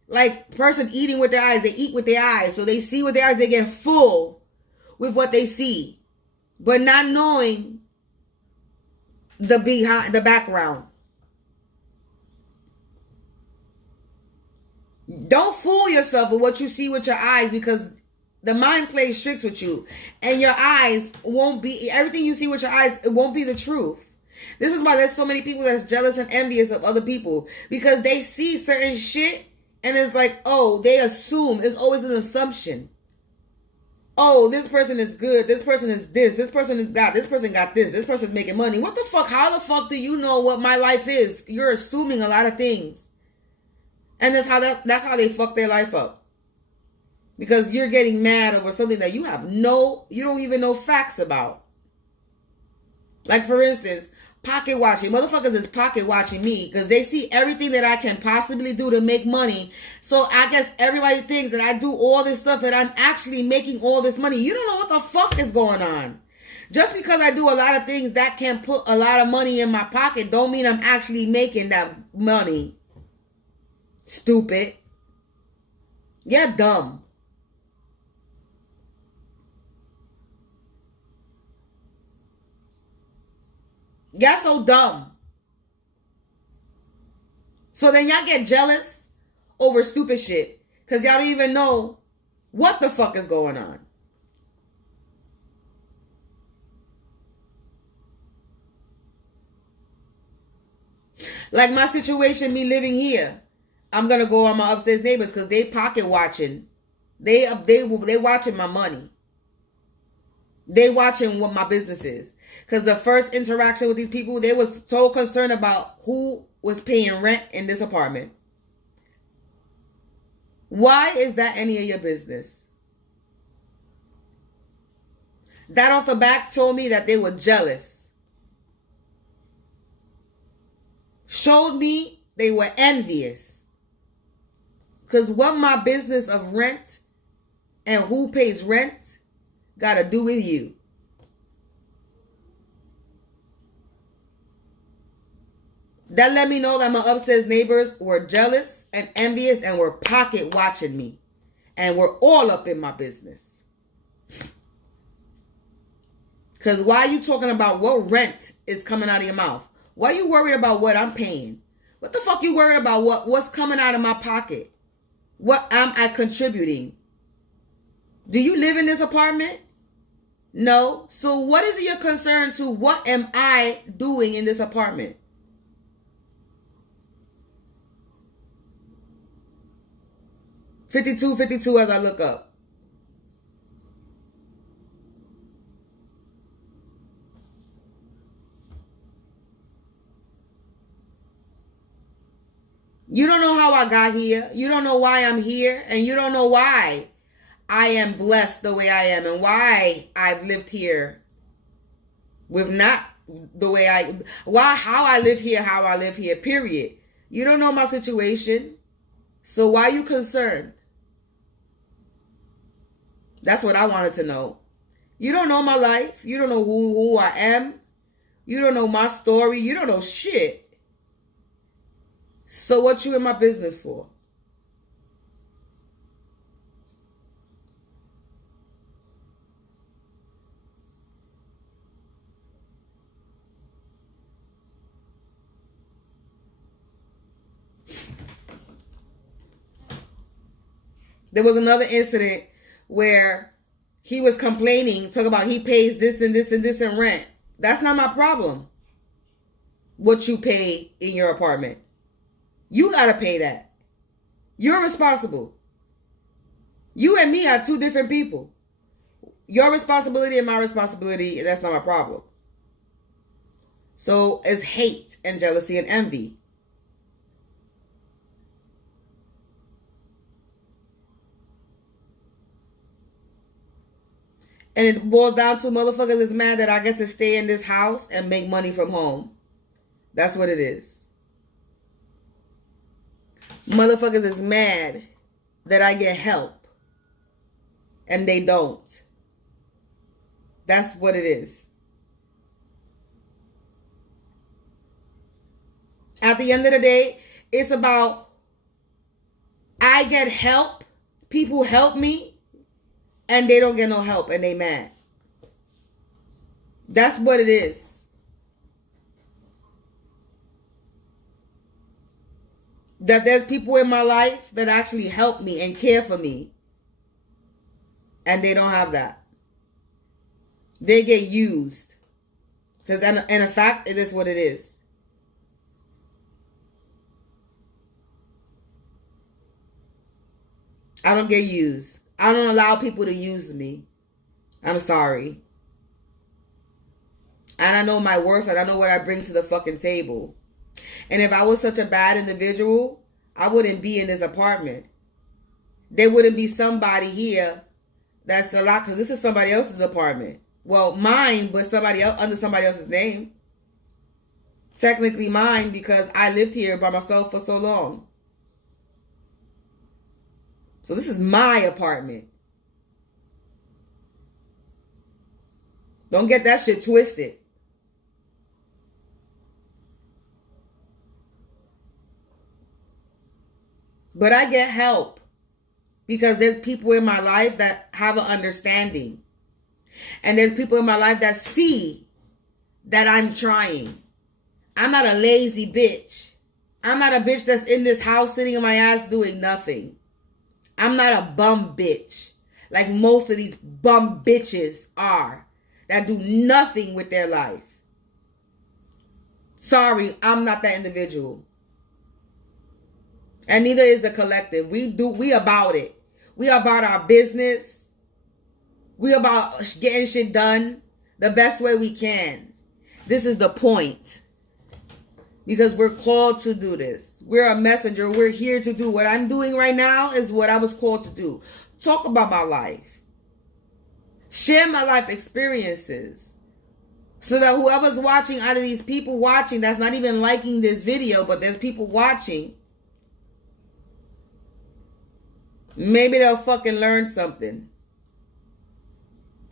Like person eating with their eyes, they eat with their eyes. So they see with their eyes, they get full with what they see. But not knowing the background. Don't fool yourself with what you see with your eyes because the mind plays tricks with you. And your eyes won't be, everything you see with your eyes, it won't be the truth. This is why there's so many people that's jealous and envious of other people. Because they see certain shit and it's like, oh, they assume. It's always an assumption. Oh, this person is good. This person is this. This person is got. This person got this. This person's making money. What the fuck? How the fuck do you know what my life is? You're assuming a lot of things, and that's how they fuck their life up. Because you're getting mad over something that you don't even know facts about. Like for instance, pocket watching. Motherfuckers is pocket watching me because they see everything that I can possibly do to make money. So I guess everybody thinks that I do all this stuff, that I'm actually making all this money. You don't know what the fuck is going on. Just because I do a lot of things that can put a lot of money in my pocket don't mean I'm actually making that money. Stupid. You're dumb. Y'all so dumb. So then y'all get jealous over stupid shit. Because y'all don't even know what the fuck is going on. Like my situation, me living here. I'm going to go on my upstairs neighbors because they pocket watching. They watching my money. They watching what my business is. Because the first interaction with these people, they was so concerned about who was paying rent in this apartment. Why is that any of your business? That off the back told me that they were jealous. Showed me they were envious. Because what my business of rent and who pays rent got to do with you? That let me know that my upstairs neighbors were jealous and envious and were pocket watching me. And were all up in my business. Because why are you talking about what rent is coming out of your mouth? Why are you worried about what I'm paying? What the fuck you worried about what's coming out of my pocket? What am I contributing? Do you live in this apartment? No. So what is your concern to what am I doing in this apartment? $52 as I look up. You don't know how I got here. You don't know why I'm here. And you don't know why I am blessed the way I am. And why I've lived here with not the way how I live here, period. You don't know my situation. So why are you concerned? That's what I wanted to know. You don't know my life. You don't know who I am. You don't know my story. You don't know shit. So what you in my business for? There was another incident where he was complaining, talking about he pays this and this and this in rent. That's not my problem. What you pay in your apartment. You got to pay that. You're responsible. You and me are two different people. Your responsibility and my responsibility, that's not my problem. So it's hate and jealousy and envy. And it boils down to motherfuckers is mad that I get to stay in this house and make money from home. That's what it is. Motherfuckers is mad that I get help. And they don't. That's what it is. At the end of the day, it's about I get help. People help me. And they don't get no help and they mad. That's what it is. That there's people in my life that actually help me and care for me. And they don't have that. They get used Because in fact, it is what it is. I don't get used. I don't allow people to use me. I'm sorry. And I know my worth and I know what I bring to the fucking table. And if I was such a bad individual, I wouldn't be in this apartment. There wouldn't be somebody here that's a lot, because this is somebody else's apartment. Well, mine, but somebody else under somebody else's name. Technically mine because I lived here by myself for so long. So this is my apartment. Don't get that shit twisted. But I get help because there's people in my life that have an understanding. And there's people in my life that see that I'm trying. I'm not a lazy bitch. I'm not a bitch that's in this house sitting on my ass doing nothing. I'm not a bum bitch like most of these bum bitches are that do nothing with their life. Sorry, I'm not that individual. And neither is the collective. We about it. We about our business. We about getting shit done the best way we can. This is the point. Because we're called to do this. We're a messenger. We're here to do. What I'm doing right now is what I was called to do. Talk about my life. Share my life experiences. So that whoever's watching, out of these people watching, that's not even liking this video, but there's people watching, maybe they'll fucking learn something.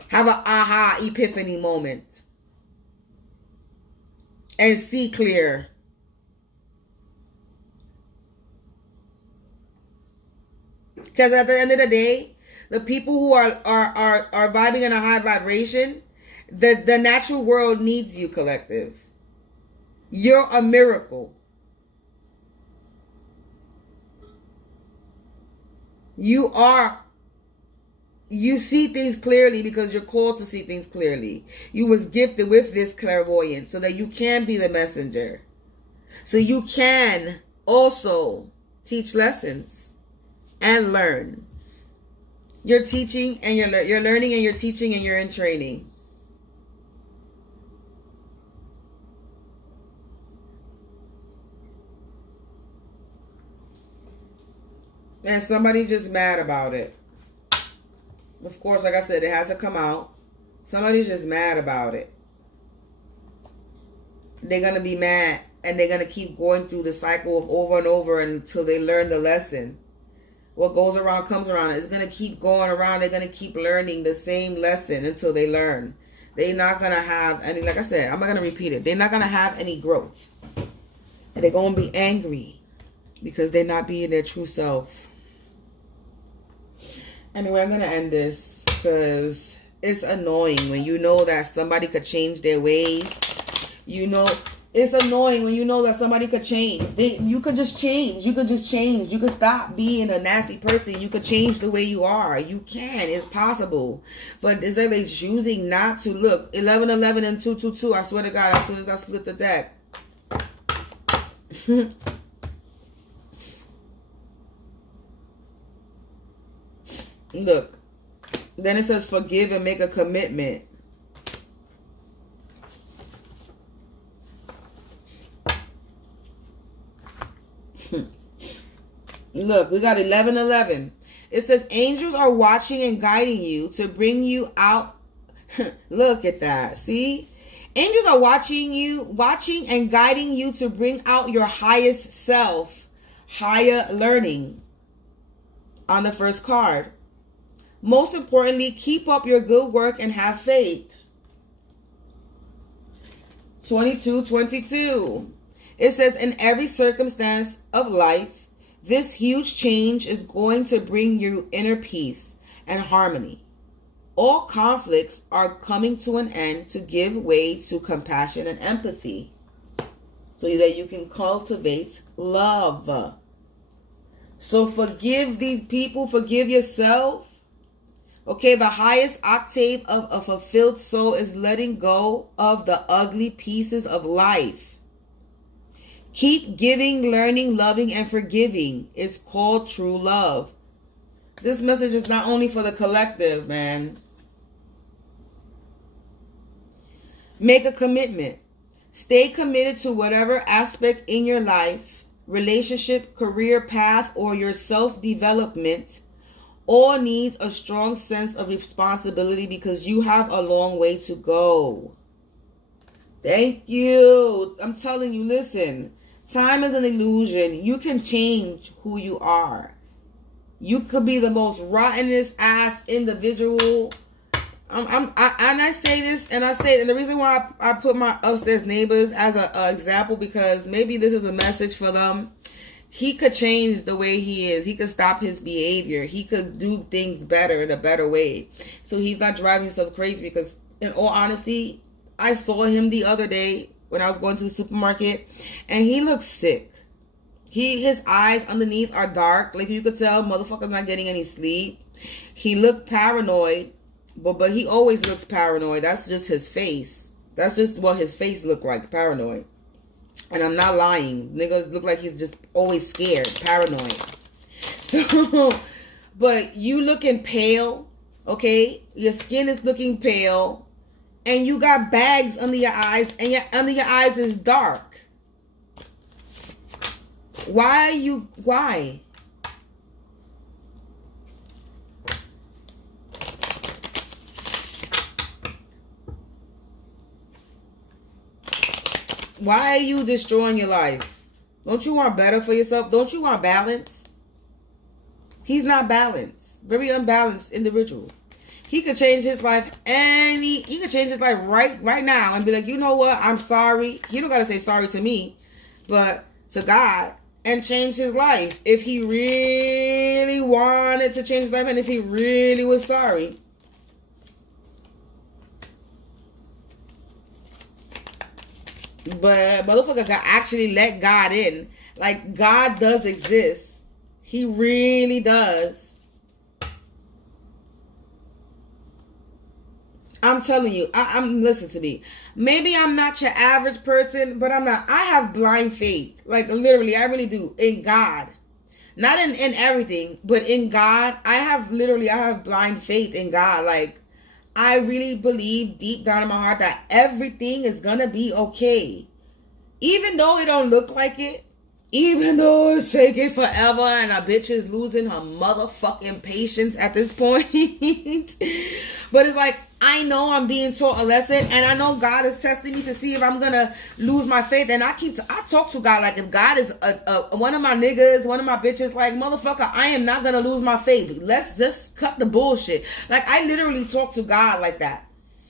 Have an aha epiphany moment. And see clear. Because at the end of the day, the people who are vibing in a high vibration, the natural world needs you, collective. You're a miracle. You see things clearly because you're called to see things clearly. You was gifted with this clairvoyance so that you can be the messenger. So you can also teach lessons and learn. You're teaching and you're learning and you're teaching and you're in training. And somebody just mad about it. Of course, like I said, it has to come out. Somebody's just mad about it. They're going to be mad. And they're going to keep going through the cycle of over and over until they learn the lesson. What goes around comes around. It's going to keep going around. They're going to keep learning the same lesson until they learn. They're not going to have any, like I said, I'm not going to repeat it. They're not going to have any growth. And they're going to be angry because they're not being their true self. Anyway, I'm going to end this because it's annoying when you know that somebody could change their ways. You know, it's annoying when you know that somebody could change. You could just change. You could just change. You could stop being a nasty person. You could change the way you are. You can. It's possible. But is that they choosing not to? Look, 1111 and 222. I swear to God, as soon as I split the deck. Look, then it says forgive and make a commitment. Look, we got 1111. It says angels are watching and guiding you to bring you out. Look at that. See? Angels are watching and guiding you to bring out your highest self, higher learning. On the first card. Most importantly, keep up your good work and have faith. 2222. It says, in every circumstance of life, this huge change is going to bring you inner peace and harmony. All conflicts are coming to an end to give way to compassion and empathy so that you can cultivate love. So forgive these people, forgive yourself. Okay, the highest octave of a fulfilled soul is letting go of the ugly pieces of life. Keep giving, learning, loving, and forgiving. It's called true love. This message is not only for the collective, man. Make a commitment. Stay committed to whatever aspect in your life, relationship, career path, or your self-development. All needs a strong sense of responsibility because you have a long way to go. Thank you. I'm telling you, listen. Time is an illusion. You can change who you are. You could be the most rottenest ass individual. I say this, and the reason why I put my upstairs neighbors as an example, because maybe this is a message for them. He could change the way he is. He could stop his behavior. He could do things better in a better way. So he's not driving himself crazy, because in all honesty, I saw him the other day when I was going to the supermarket, and he looked sick. His eyes underneath are dark. Like you could tell, motherfucker's not getting any sleep. He looked paranoid, but he always looks paranoid. That's just his face. That's just what his face looked like, paranoid. And I'm not lying. Niggas look like he's just always scared, paranoid. So, but you looking pale, okay? Your skin is looking pale, and you got bags under your eyes, and under your eyes is dark. Why? Why are you destroying your life? Don't you want better for yourself? Don't you want balance? He's not balanced. Very unbalanced individual. He could change his life, and he could change his life right now and be like, you know what? I'm sorry. You don't got to say sorry to me, but to God, and change his life if he really wanted to change his life and if he really was sorry. But motherfucker got actually let God in. Like, God does exist. He really does. I'm telling you, listen to me. Maybe I'm not your average person, but I have blind faith. Like, literally, I really do. In God. Not in everything, but in God. I have blind faith in God. Like, I really believe deep down in my heart that everything is gonna be okay. Even though it don't look like it. Even though it's taking forever and a bitch is losing her motherfucking patience at this point. But it's like, I know I'm being taught a lesson, and I know God is testing me to see if I'm gonna lose my faith. And I talk to God like, if God is one of my niggas, one of my bitches, like, motherfucker, I am not gonna lose my faith. Let's just cut the bullshit. Like, I literally talk to God like that.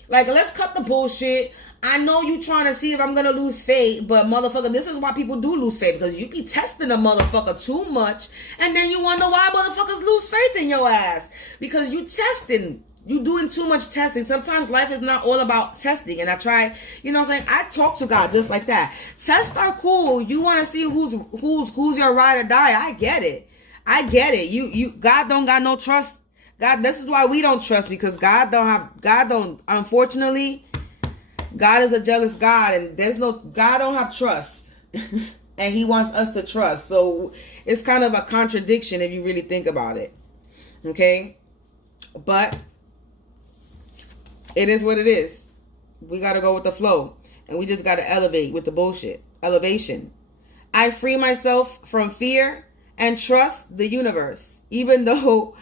Like, let's cut the bullshit. I know you trying to see if I'm gonna lose faith, but motherfucker, this is why people do lose faith, because you be testing a motherfucker too much, and then you wonder why motherfuckers lose faith in your ass, because you testing. You doing too much testing. Sometimes life is not all about testing. And I try, you know what I'm saying? I talk to God just like that. Tests are cool. You want to see who's your ride or die. I get it. God don't got no trust. God, this is why we don't trust, because unfortunately, God is a jealous God, and God don't have trust. And he wants us to trust. So it's kind of a contradiction if you really think about it. Okay? But it is what it is. We got to go with the flow. And we just got to elevate with the bullshit. Elevation. I free myself from fear and trust the universe. Even though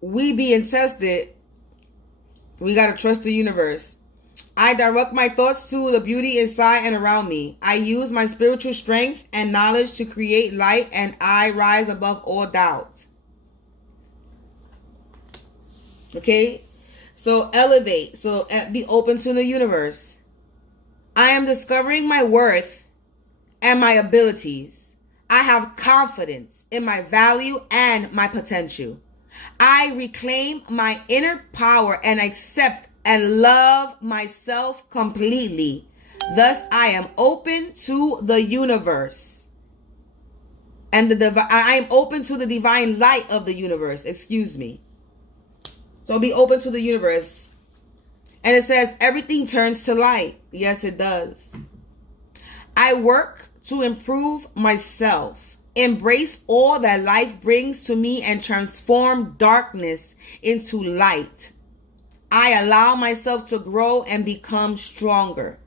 we being tested, we got to trust the universe. I direct my thoughts to the beauty inside and around me. I use my spiritual strength and knowledge to create light, and I rise above all doubt. Okay? So elevate. So be open to the universe. I am discovering my worth and my abilities. I have confidence in my value and my potential. I reclaim my inner power and accept and love myself completely. Thus, I am open to the universe. And I am open to the divine light of the universe. Excuse me. So be open to the universe. And it says everything turns to light. Yes, it does. I work to improve myself, embrace all that life brings to me, and transform darkness into light. I allow myself to grow and become stronger.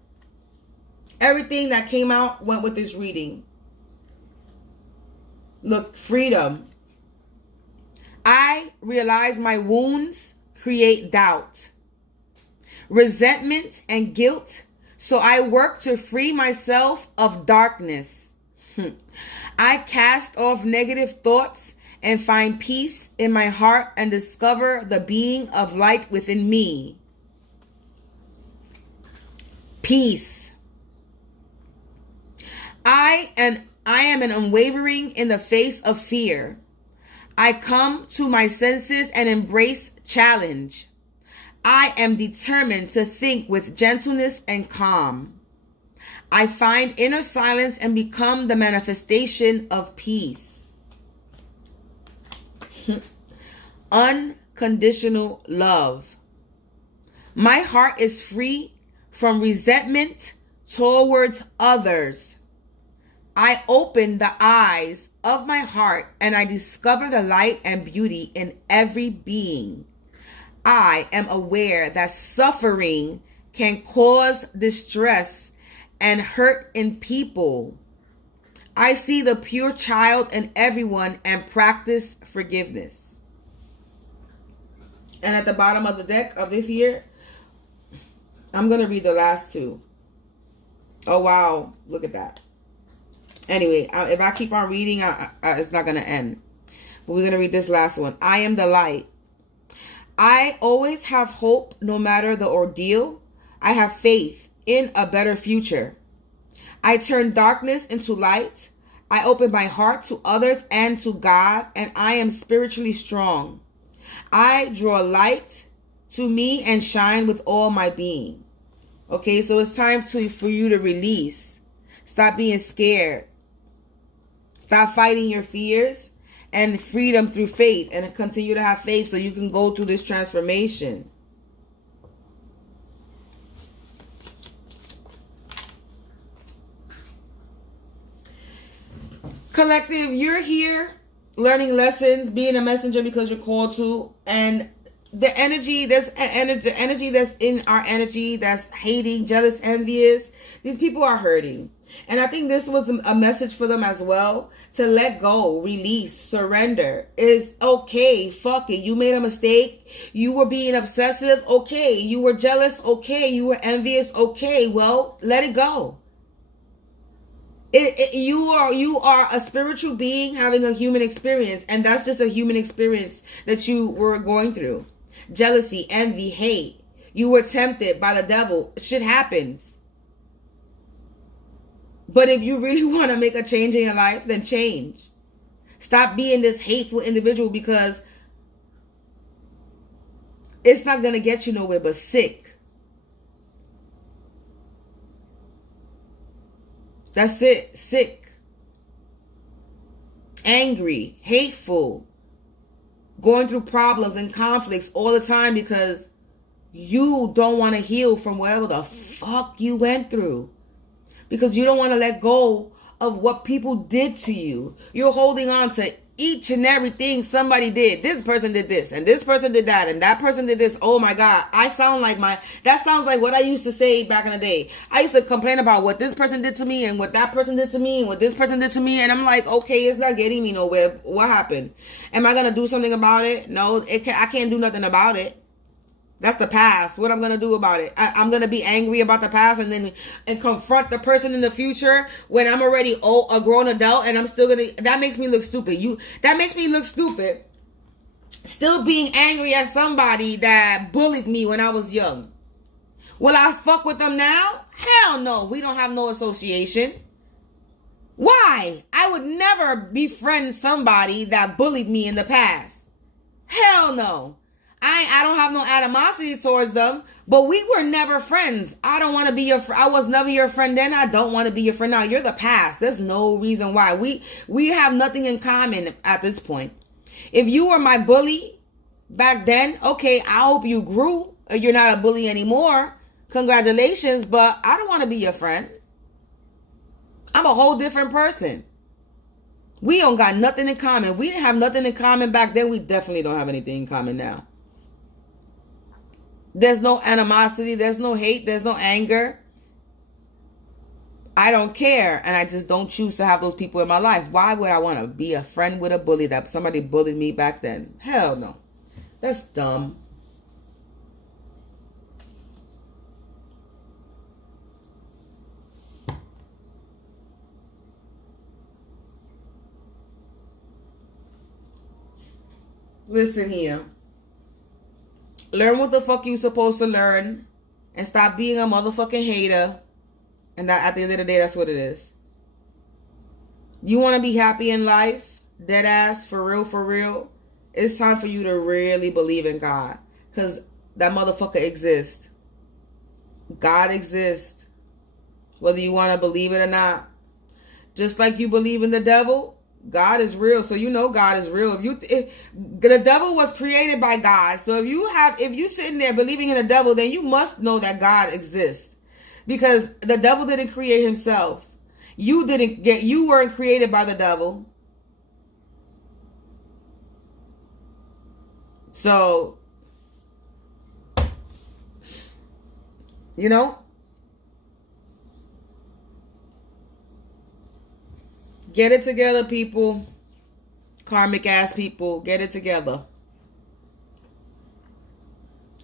Everything that came out went with this reading. Look, freedom. I realize my wounds create doubt, resentment, and guilt. So I work to free myself of darkness. I cast off negative thoughts and find peace in my heart and discover the being of light within me. Peace. I am an unwavering in the face of fear. I come to my senses and embrace challenge. I am determined to think with gentleness and calm. I find inner silence and become the manifestation of peace. Unconditional love. My heart is free from resentment towards others. I open the eyes of my heart and I discover the light and beauty in every being. I am aware that suffering can cause distress and hurt in people. I see the pure child in everyone and practice forgiveness. And at the bottom of the deck of this here, I'm going to read the last two. Oh, wow. Look at that. Anyway, if I keep on reading, it's not going to end. But we're going to read this last one. I am the light. I always have hope no matter the ordeal. I have faith in a better future. I turn darkness into light. I open my heart to others and to God, and I am spiritually strong. I draw light to me and shine with all my being. Okay, so it's time for you to release. Stop being scared. Stop fighting your fears. And freedom through faith, and continue to have faith so you can go through this transformation. Collective, you're here learning lessons, being a messenger because you're called to, and the energy that's in our energy that's hating, jealous, envious, these people are hurting. And I think this was a message for them as well, to let go, release, surrender. It's okay. Fuck it. You made a mistake. You were being obsessive. Okay. You were jealous. Okay. You were envious. Okay. Well, let it go. You are a spiritual being having a human experience, and that's just a human experience that you were going through. Jealousy, envy, hate. You were tempted by the devil. Shit happens. But if you really want to make a change in your life, then change. Stop being this hateful individual, because it's not going to get you nowhere but sick. That's it. Sick. Angry. Hateful. Going through problems and conflicts all the time because you don't want to heal from whatever the fuck you went through. Because you don't want to let go of what people did to you. You're holding on to each and everything somebody did. This person did this, and this person did that, and that person did this. Oh my God. That sounds like what I used to say back in the day. I used to complain about what this person did to me, and what that person did to me, and what this person did to me. And I'm like, okay, it's not getting me nowhere. What happened? Am I going to do something about it? No, I can't do nothing about it. That's the past. What I'm going to do about it? I'm going to be angry about the past and confront the person in the future when I'm already a grown adult, and I'm still going to, that makes me look stupid. That makes me look stupid. Still being angry at somebody that bullied me when I was young. Will I fuck with them now? Hell no. We don't have no association. Why? I would never befriend somebody that bullied me in the past. Hell no. I don't have no animosity towards them, but we were never friends. I don't want to be your I was never your friend then. I don't want to be your friend now. You're the past. There's no reason why. We have nothing in common at this point. If you were my bully back then, okay, I hope you grew. You're not a bully anymore. Congratulations, but I don't want to be your friend. I'm a whole different person. We don't got nothing in common. We didn't have nothing in common back then. We definitely don't have anything in common now. There's no animosity. There's no hate. There's no anger. I don't care. And I just don't choose to have those people in my life. Why would I want to be a friend with a bully that somebody bullied me back then? Hell no. That's dumb. Listen here. Learn what the fuck you supposed to learn. And stop being a motherfucking hater. And that at the end of the day, that's what it is. You want to be happy in life? Dead ass, for real, for real. It's time for you to really believe in God. Because that motherfucker exists. God exists. Whether you want to believe it or not. Just like you believe in the devil, God is real. So you know God is real. If the devil was created by God. So if you sitting there believing in the devil, then you must know that God exists. Because the devil didn't create himself. You weren't created by the devil. So, you know, get it together, people. Karmic ass people, get it together.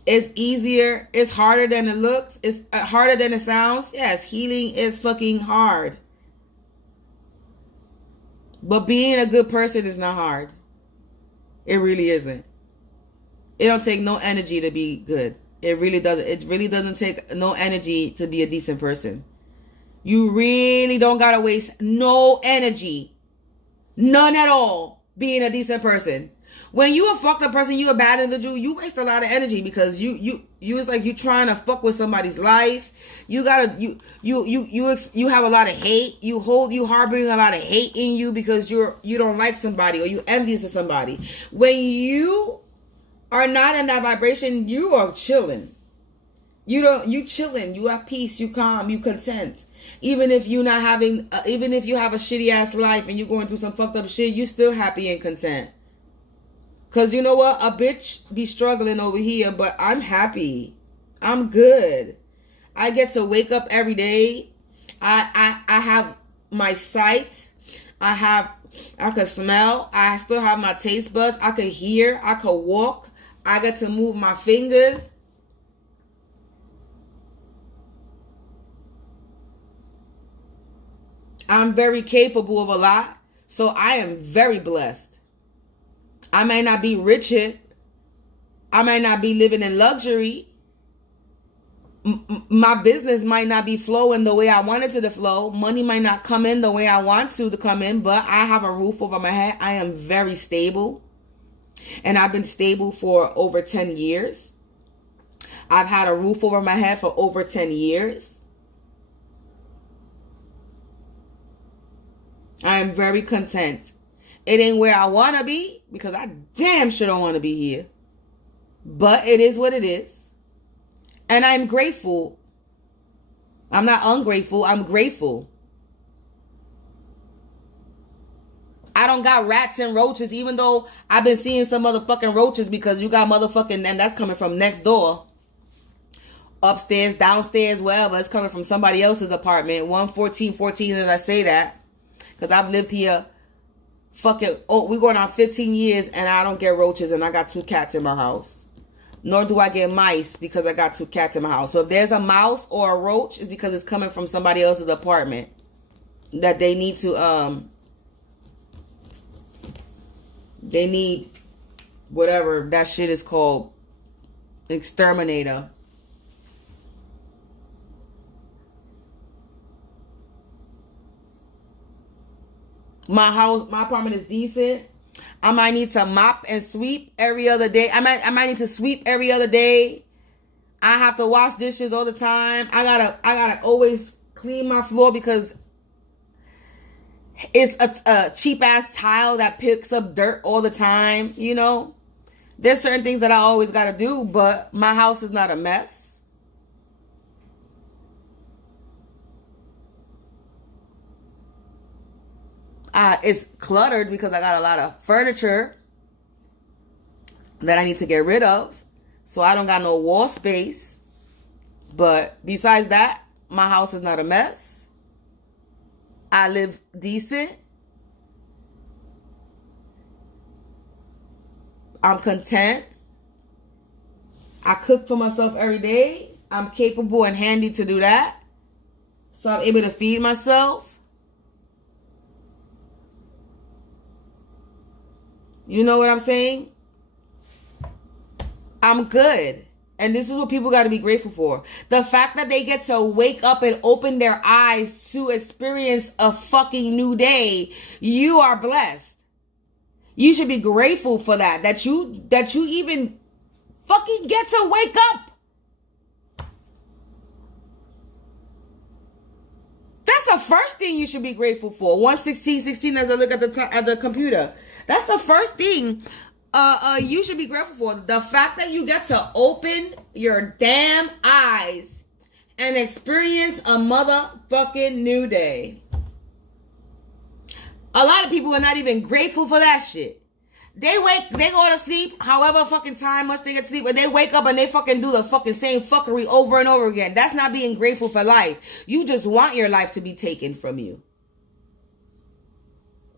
It's easier. It's harder than it looks. It's harder than it sounds. Yes, healing is fucking hard. But being a good person is not hard. It really isn't. It don't take no energy to be good. It really doesn't. It really doesn't take no energy to be a decent person. You really don't gotta waste no energy. None at all. Being a decent person. When you a fucked up person, you a bad individual, you waste a lot of energy because you it's like you trying to fuck with somebody's life. You gotta you have a lot of hate. You harboring a lot of hate in you because you don't like somebody or you envious of somebody. When you are not in that vibration, you are chilling. You chilling. You have peace. You calm. You content. Even if you not having, even if you have a shitty ass life and you're going through some fucked up shit, you still happy and content. Cause you know what? A bitch be struggling over here, but I'm happy. I'm good. I get to wake up every day. I have my sight. I can smell. I still have my taste buds. I can hear. I can walk. I get to move my fingers. I'm very capable of a lot. So I am very blessed. I may not be richer. I might not be living in luxury. My business might not be flowing the way I want it to flow. Money might not come in the way I want to come in, but I have a roof over my head. I am very stable. And I've been stable for over 10 years. I've had a roof over my head for over 10 years. I am very content. It ain't where I want to be because I damn sure don't want to be here. But it is what it is. And I'm grateful. I'm not ungrateful. I'm grateful. I don't got rats and roaches, even though I've been seeing some motherfucking roaches because you got motherfucking, and that's coming from next door. Upstairs, downstairs, wherever. It's coming from somebody else's apartment. 11414 as I say that. Because I've lived here we're going on 15 years and I don't get roaches and I got 2 cats in my house. Nor do I get mice because I got 2 cats in my house. So if there's a mouse or a roach, it's because it's coming from somebody else's apartment. That they need to, they need whatever that shit is called. Exterminator. My apartment is decent. I might need to mop and sweep every other day. I might need to sweep every other day. I have to wash dishes all the time. I gotta always clean my floor because it's a cheap ass tile that picks up dirt all the time, you know. There's certain things that I always got to do, but my house is not a mess. It's cluttered because I got a lot of furniture that I need to get rid of. So I don't got no wall space. But besides that, my house is not a mess. I live decent. I'm content. I cook for myself every day. I'm capable and handy to do that. So I'm able to feed myself. You know what I'm saying? I'm good. And this is what people got to be grateful for. The fact that they get to wake up and open their eyes to experience a fucking new day. You are blessed. You should be grateful for that. That you even fucking get to wake up. That's the first thing you should be grateful for. 1:16:16 as I look at the computer. That's the first thing you should be grateful for. The fact that you get to open your damn eyes and experience a motherfucking new day. A lot of people are not even grateful for that shit. They go to sleep, however fucking time much they get to sleep, and they wake up and they fucking do the fucking same fuckery over and over again. That's not being grateful for life. You just want your life to be taken from you.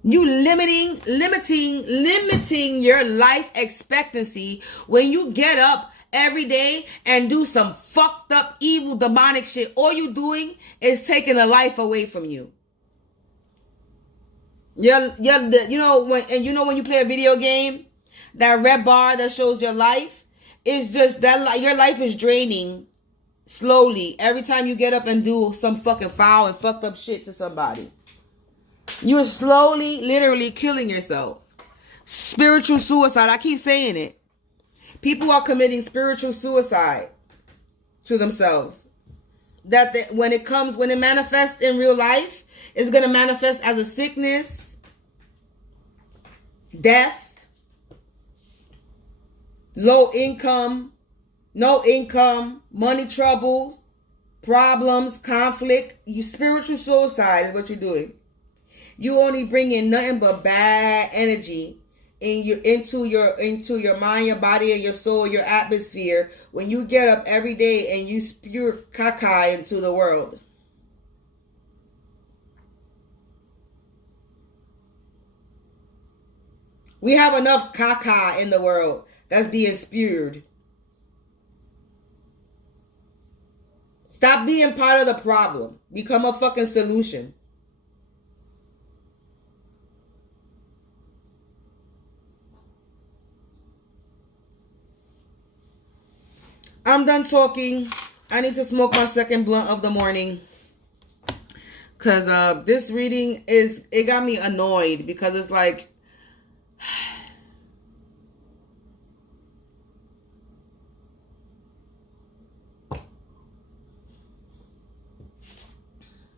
You limiting your life expectancy when you get up every day and do some fucked up, evil, demonic shit. All you doing is taking a life away from you. You know when you play a video game, that red bar that shows your life is just that your life is draining slowly every time you get up and do some fucking foul and fucked up shit to somebody. You're slowly, literally killing yourself. Spiritual suicide. I keep saying it. People are committing spiritual suicide to themselves. When it manifests in real life, it's going to manifest as a sickness, death, low income, no income, money troubles, problems, conflict. Spiritual suicide is what you're doing. You only bring in nothing but bad energy into your mind, your body, and your soul, your atmosphere when you get up every day and you spew caca into the world. We have enough caca in the world that's being spewed. Stop being part of the problem. Become a fucking solution. I'm done talking. I need to smoke my second blunt of the morning. Because this reading it got me annoyed. Because it's like,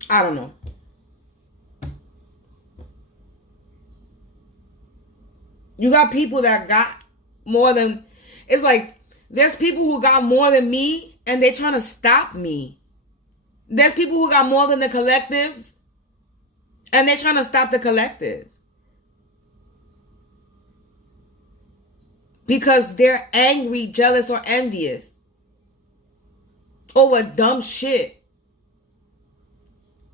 I don't know. You got people that got more than, it's like, there's people who got more than me and they're trying to stop me. There's people who got more than the collective and they're trying to stop the collective. Because they're angry, jealous, or envious over dumb shit.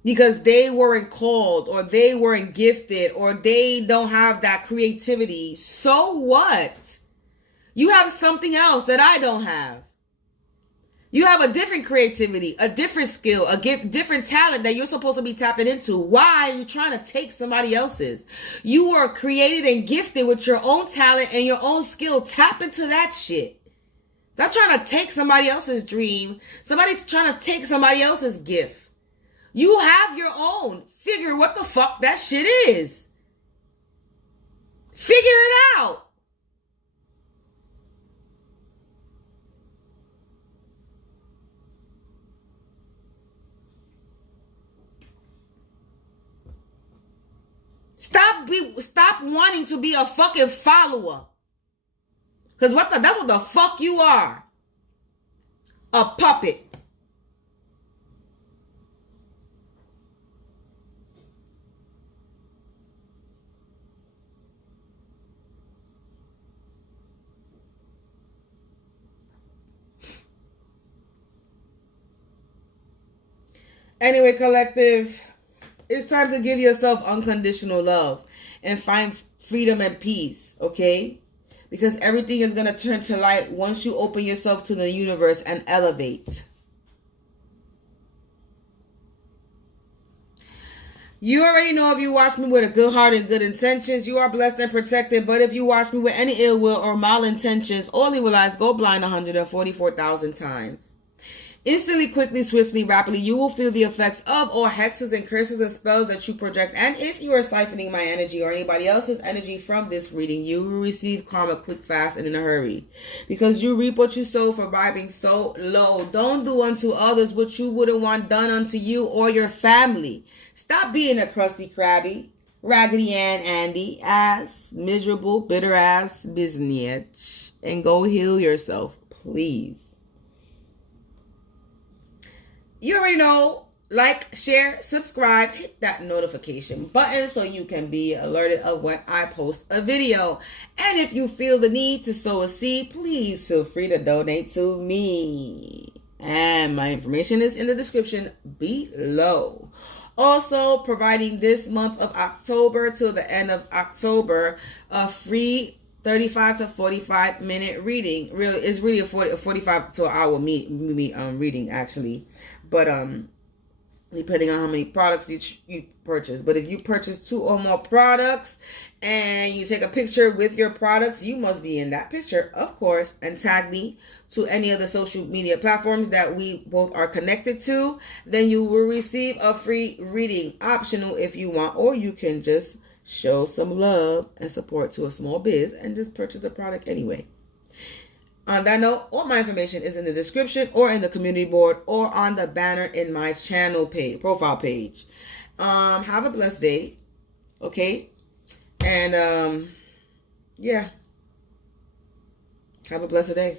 Because they weren't called or they weren't gifted or they don't have that creativity. So what? You have something else that I don't have. You have a different creativity, a different skill, a gift, different talent that you're supposed to be tapping into. Why are you trying to take somebody else's? You were created and gifted with your own talent and your own skill. Tap into that shit. Stop trying to take somebody else's dream. Somebody's trying to take somebody else's gift. You have your own. Figure what the fuck that shit is. Figure it out. Stop wanting to be a fucking follower. Because that's what the fuck you are. A puppet. Anyway, collective, it's time to give yourself unconditional love and find freedom and peace, okay? Because everything is going to turn to light once you open yourself to the universe and elevate. You already know, if you watch me with a good heart and good intentions, you are blessed and protected. But if you watch me with any ill will or malintentions, all evil eyes go blind 144,000 times. Instantly, quickly, swiftly, rapidly, you will feel the effects of all hexes and curses and spells that you project. And if you are siphoning my energy or anybody else's energy from this reading, you will receive karma quick, fast, and in a hurry. Because you reap what you sow for vibing so low. Don't do unto others what you wouldn't want done unto you or your family. Stop being a crusty, crabby, Raggedy Ann, Andy, ass, miserable, bitter ass, business. And go heal yourself, please. You already know, like, share, subscribe, hit that notification button so you can be alerted of when I post a video. And if you feel the need to sow a seed, please feel free to donate to me. And my information is in the description below. Also, providing this month of October till the end of October, a free 35 to 45 minute reading. Really, it's really a 45 to an hour reading, actually. But depending on how many products you purchase. But if you purchase 2 or more products and you take a picture with your products, you must be in that picture, of course, and tag me to any of the social media platforms that we both are connected to. Then you will receive a free reading, optional if you want, or you can just show some love and support to a small biz and just purchase a product anyway. On that note, all my information is in the description or in the community board or on the banner in my channel page, profile page. Have a blessed day. Okay? And yeah. Have a blessed day.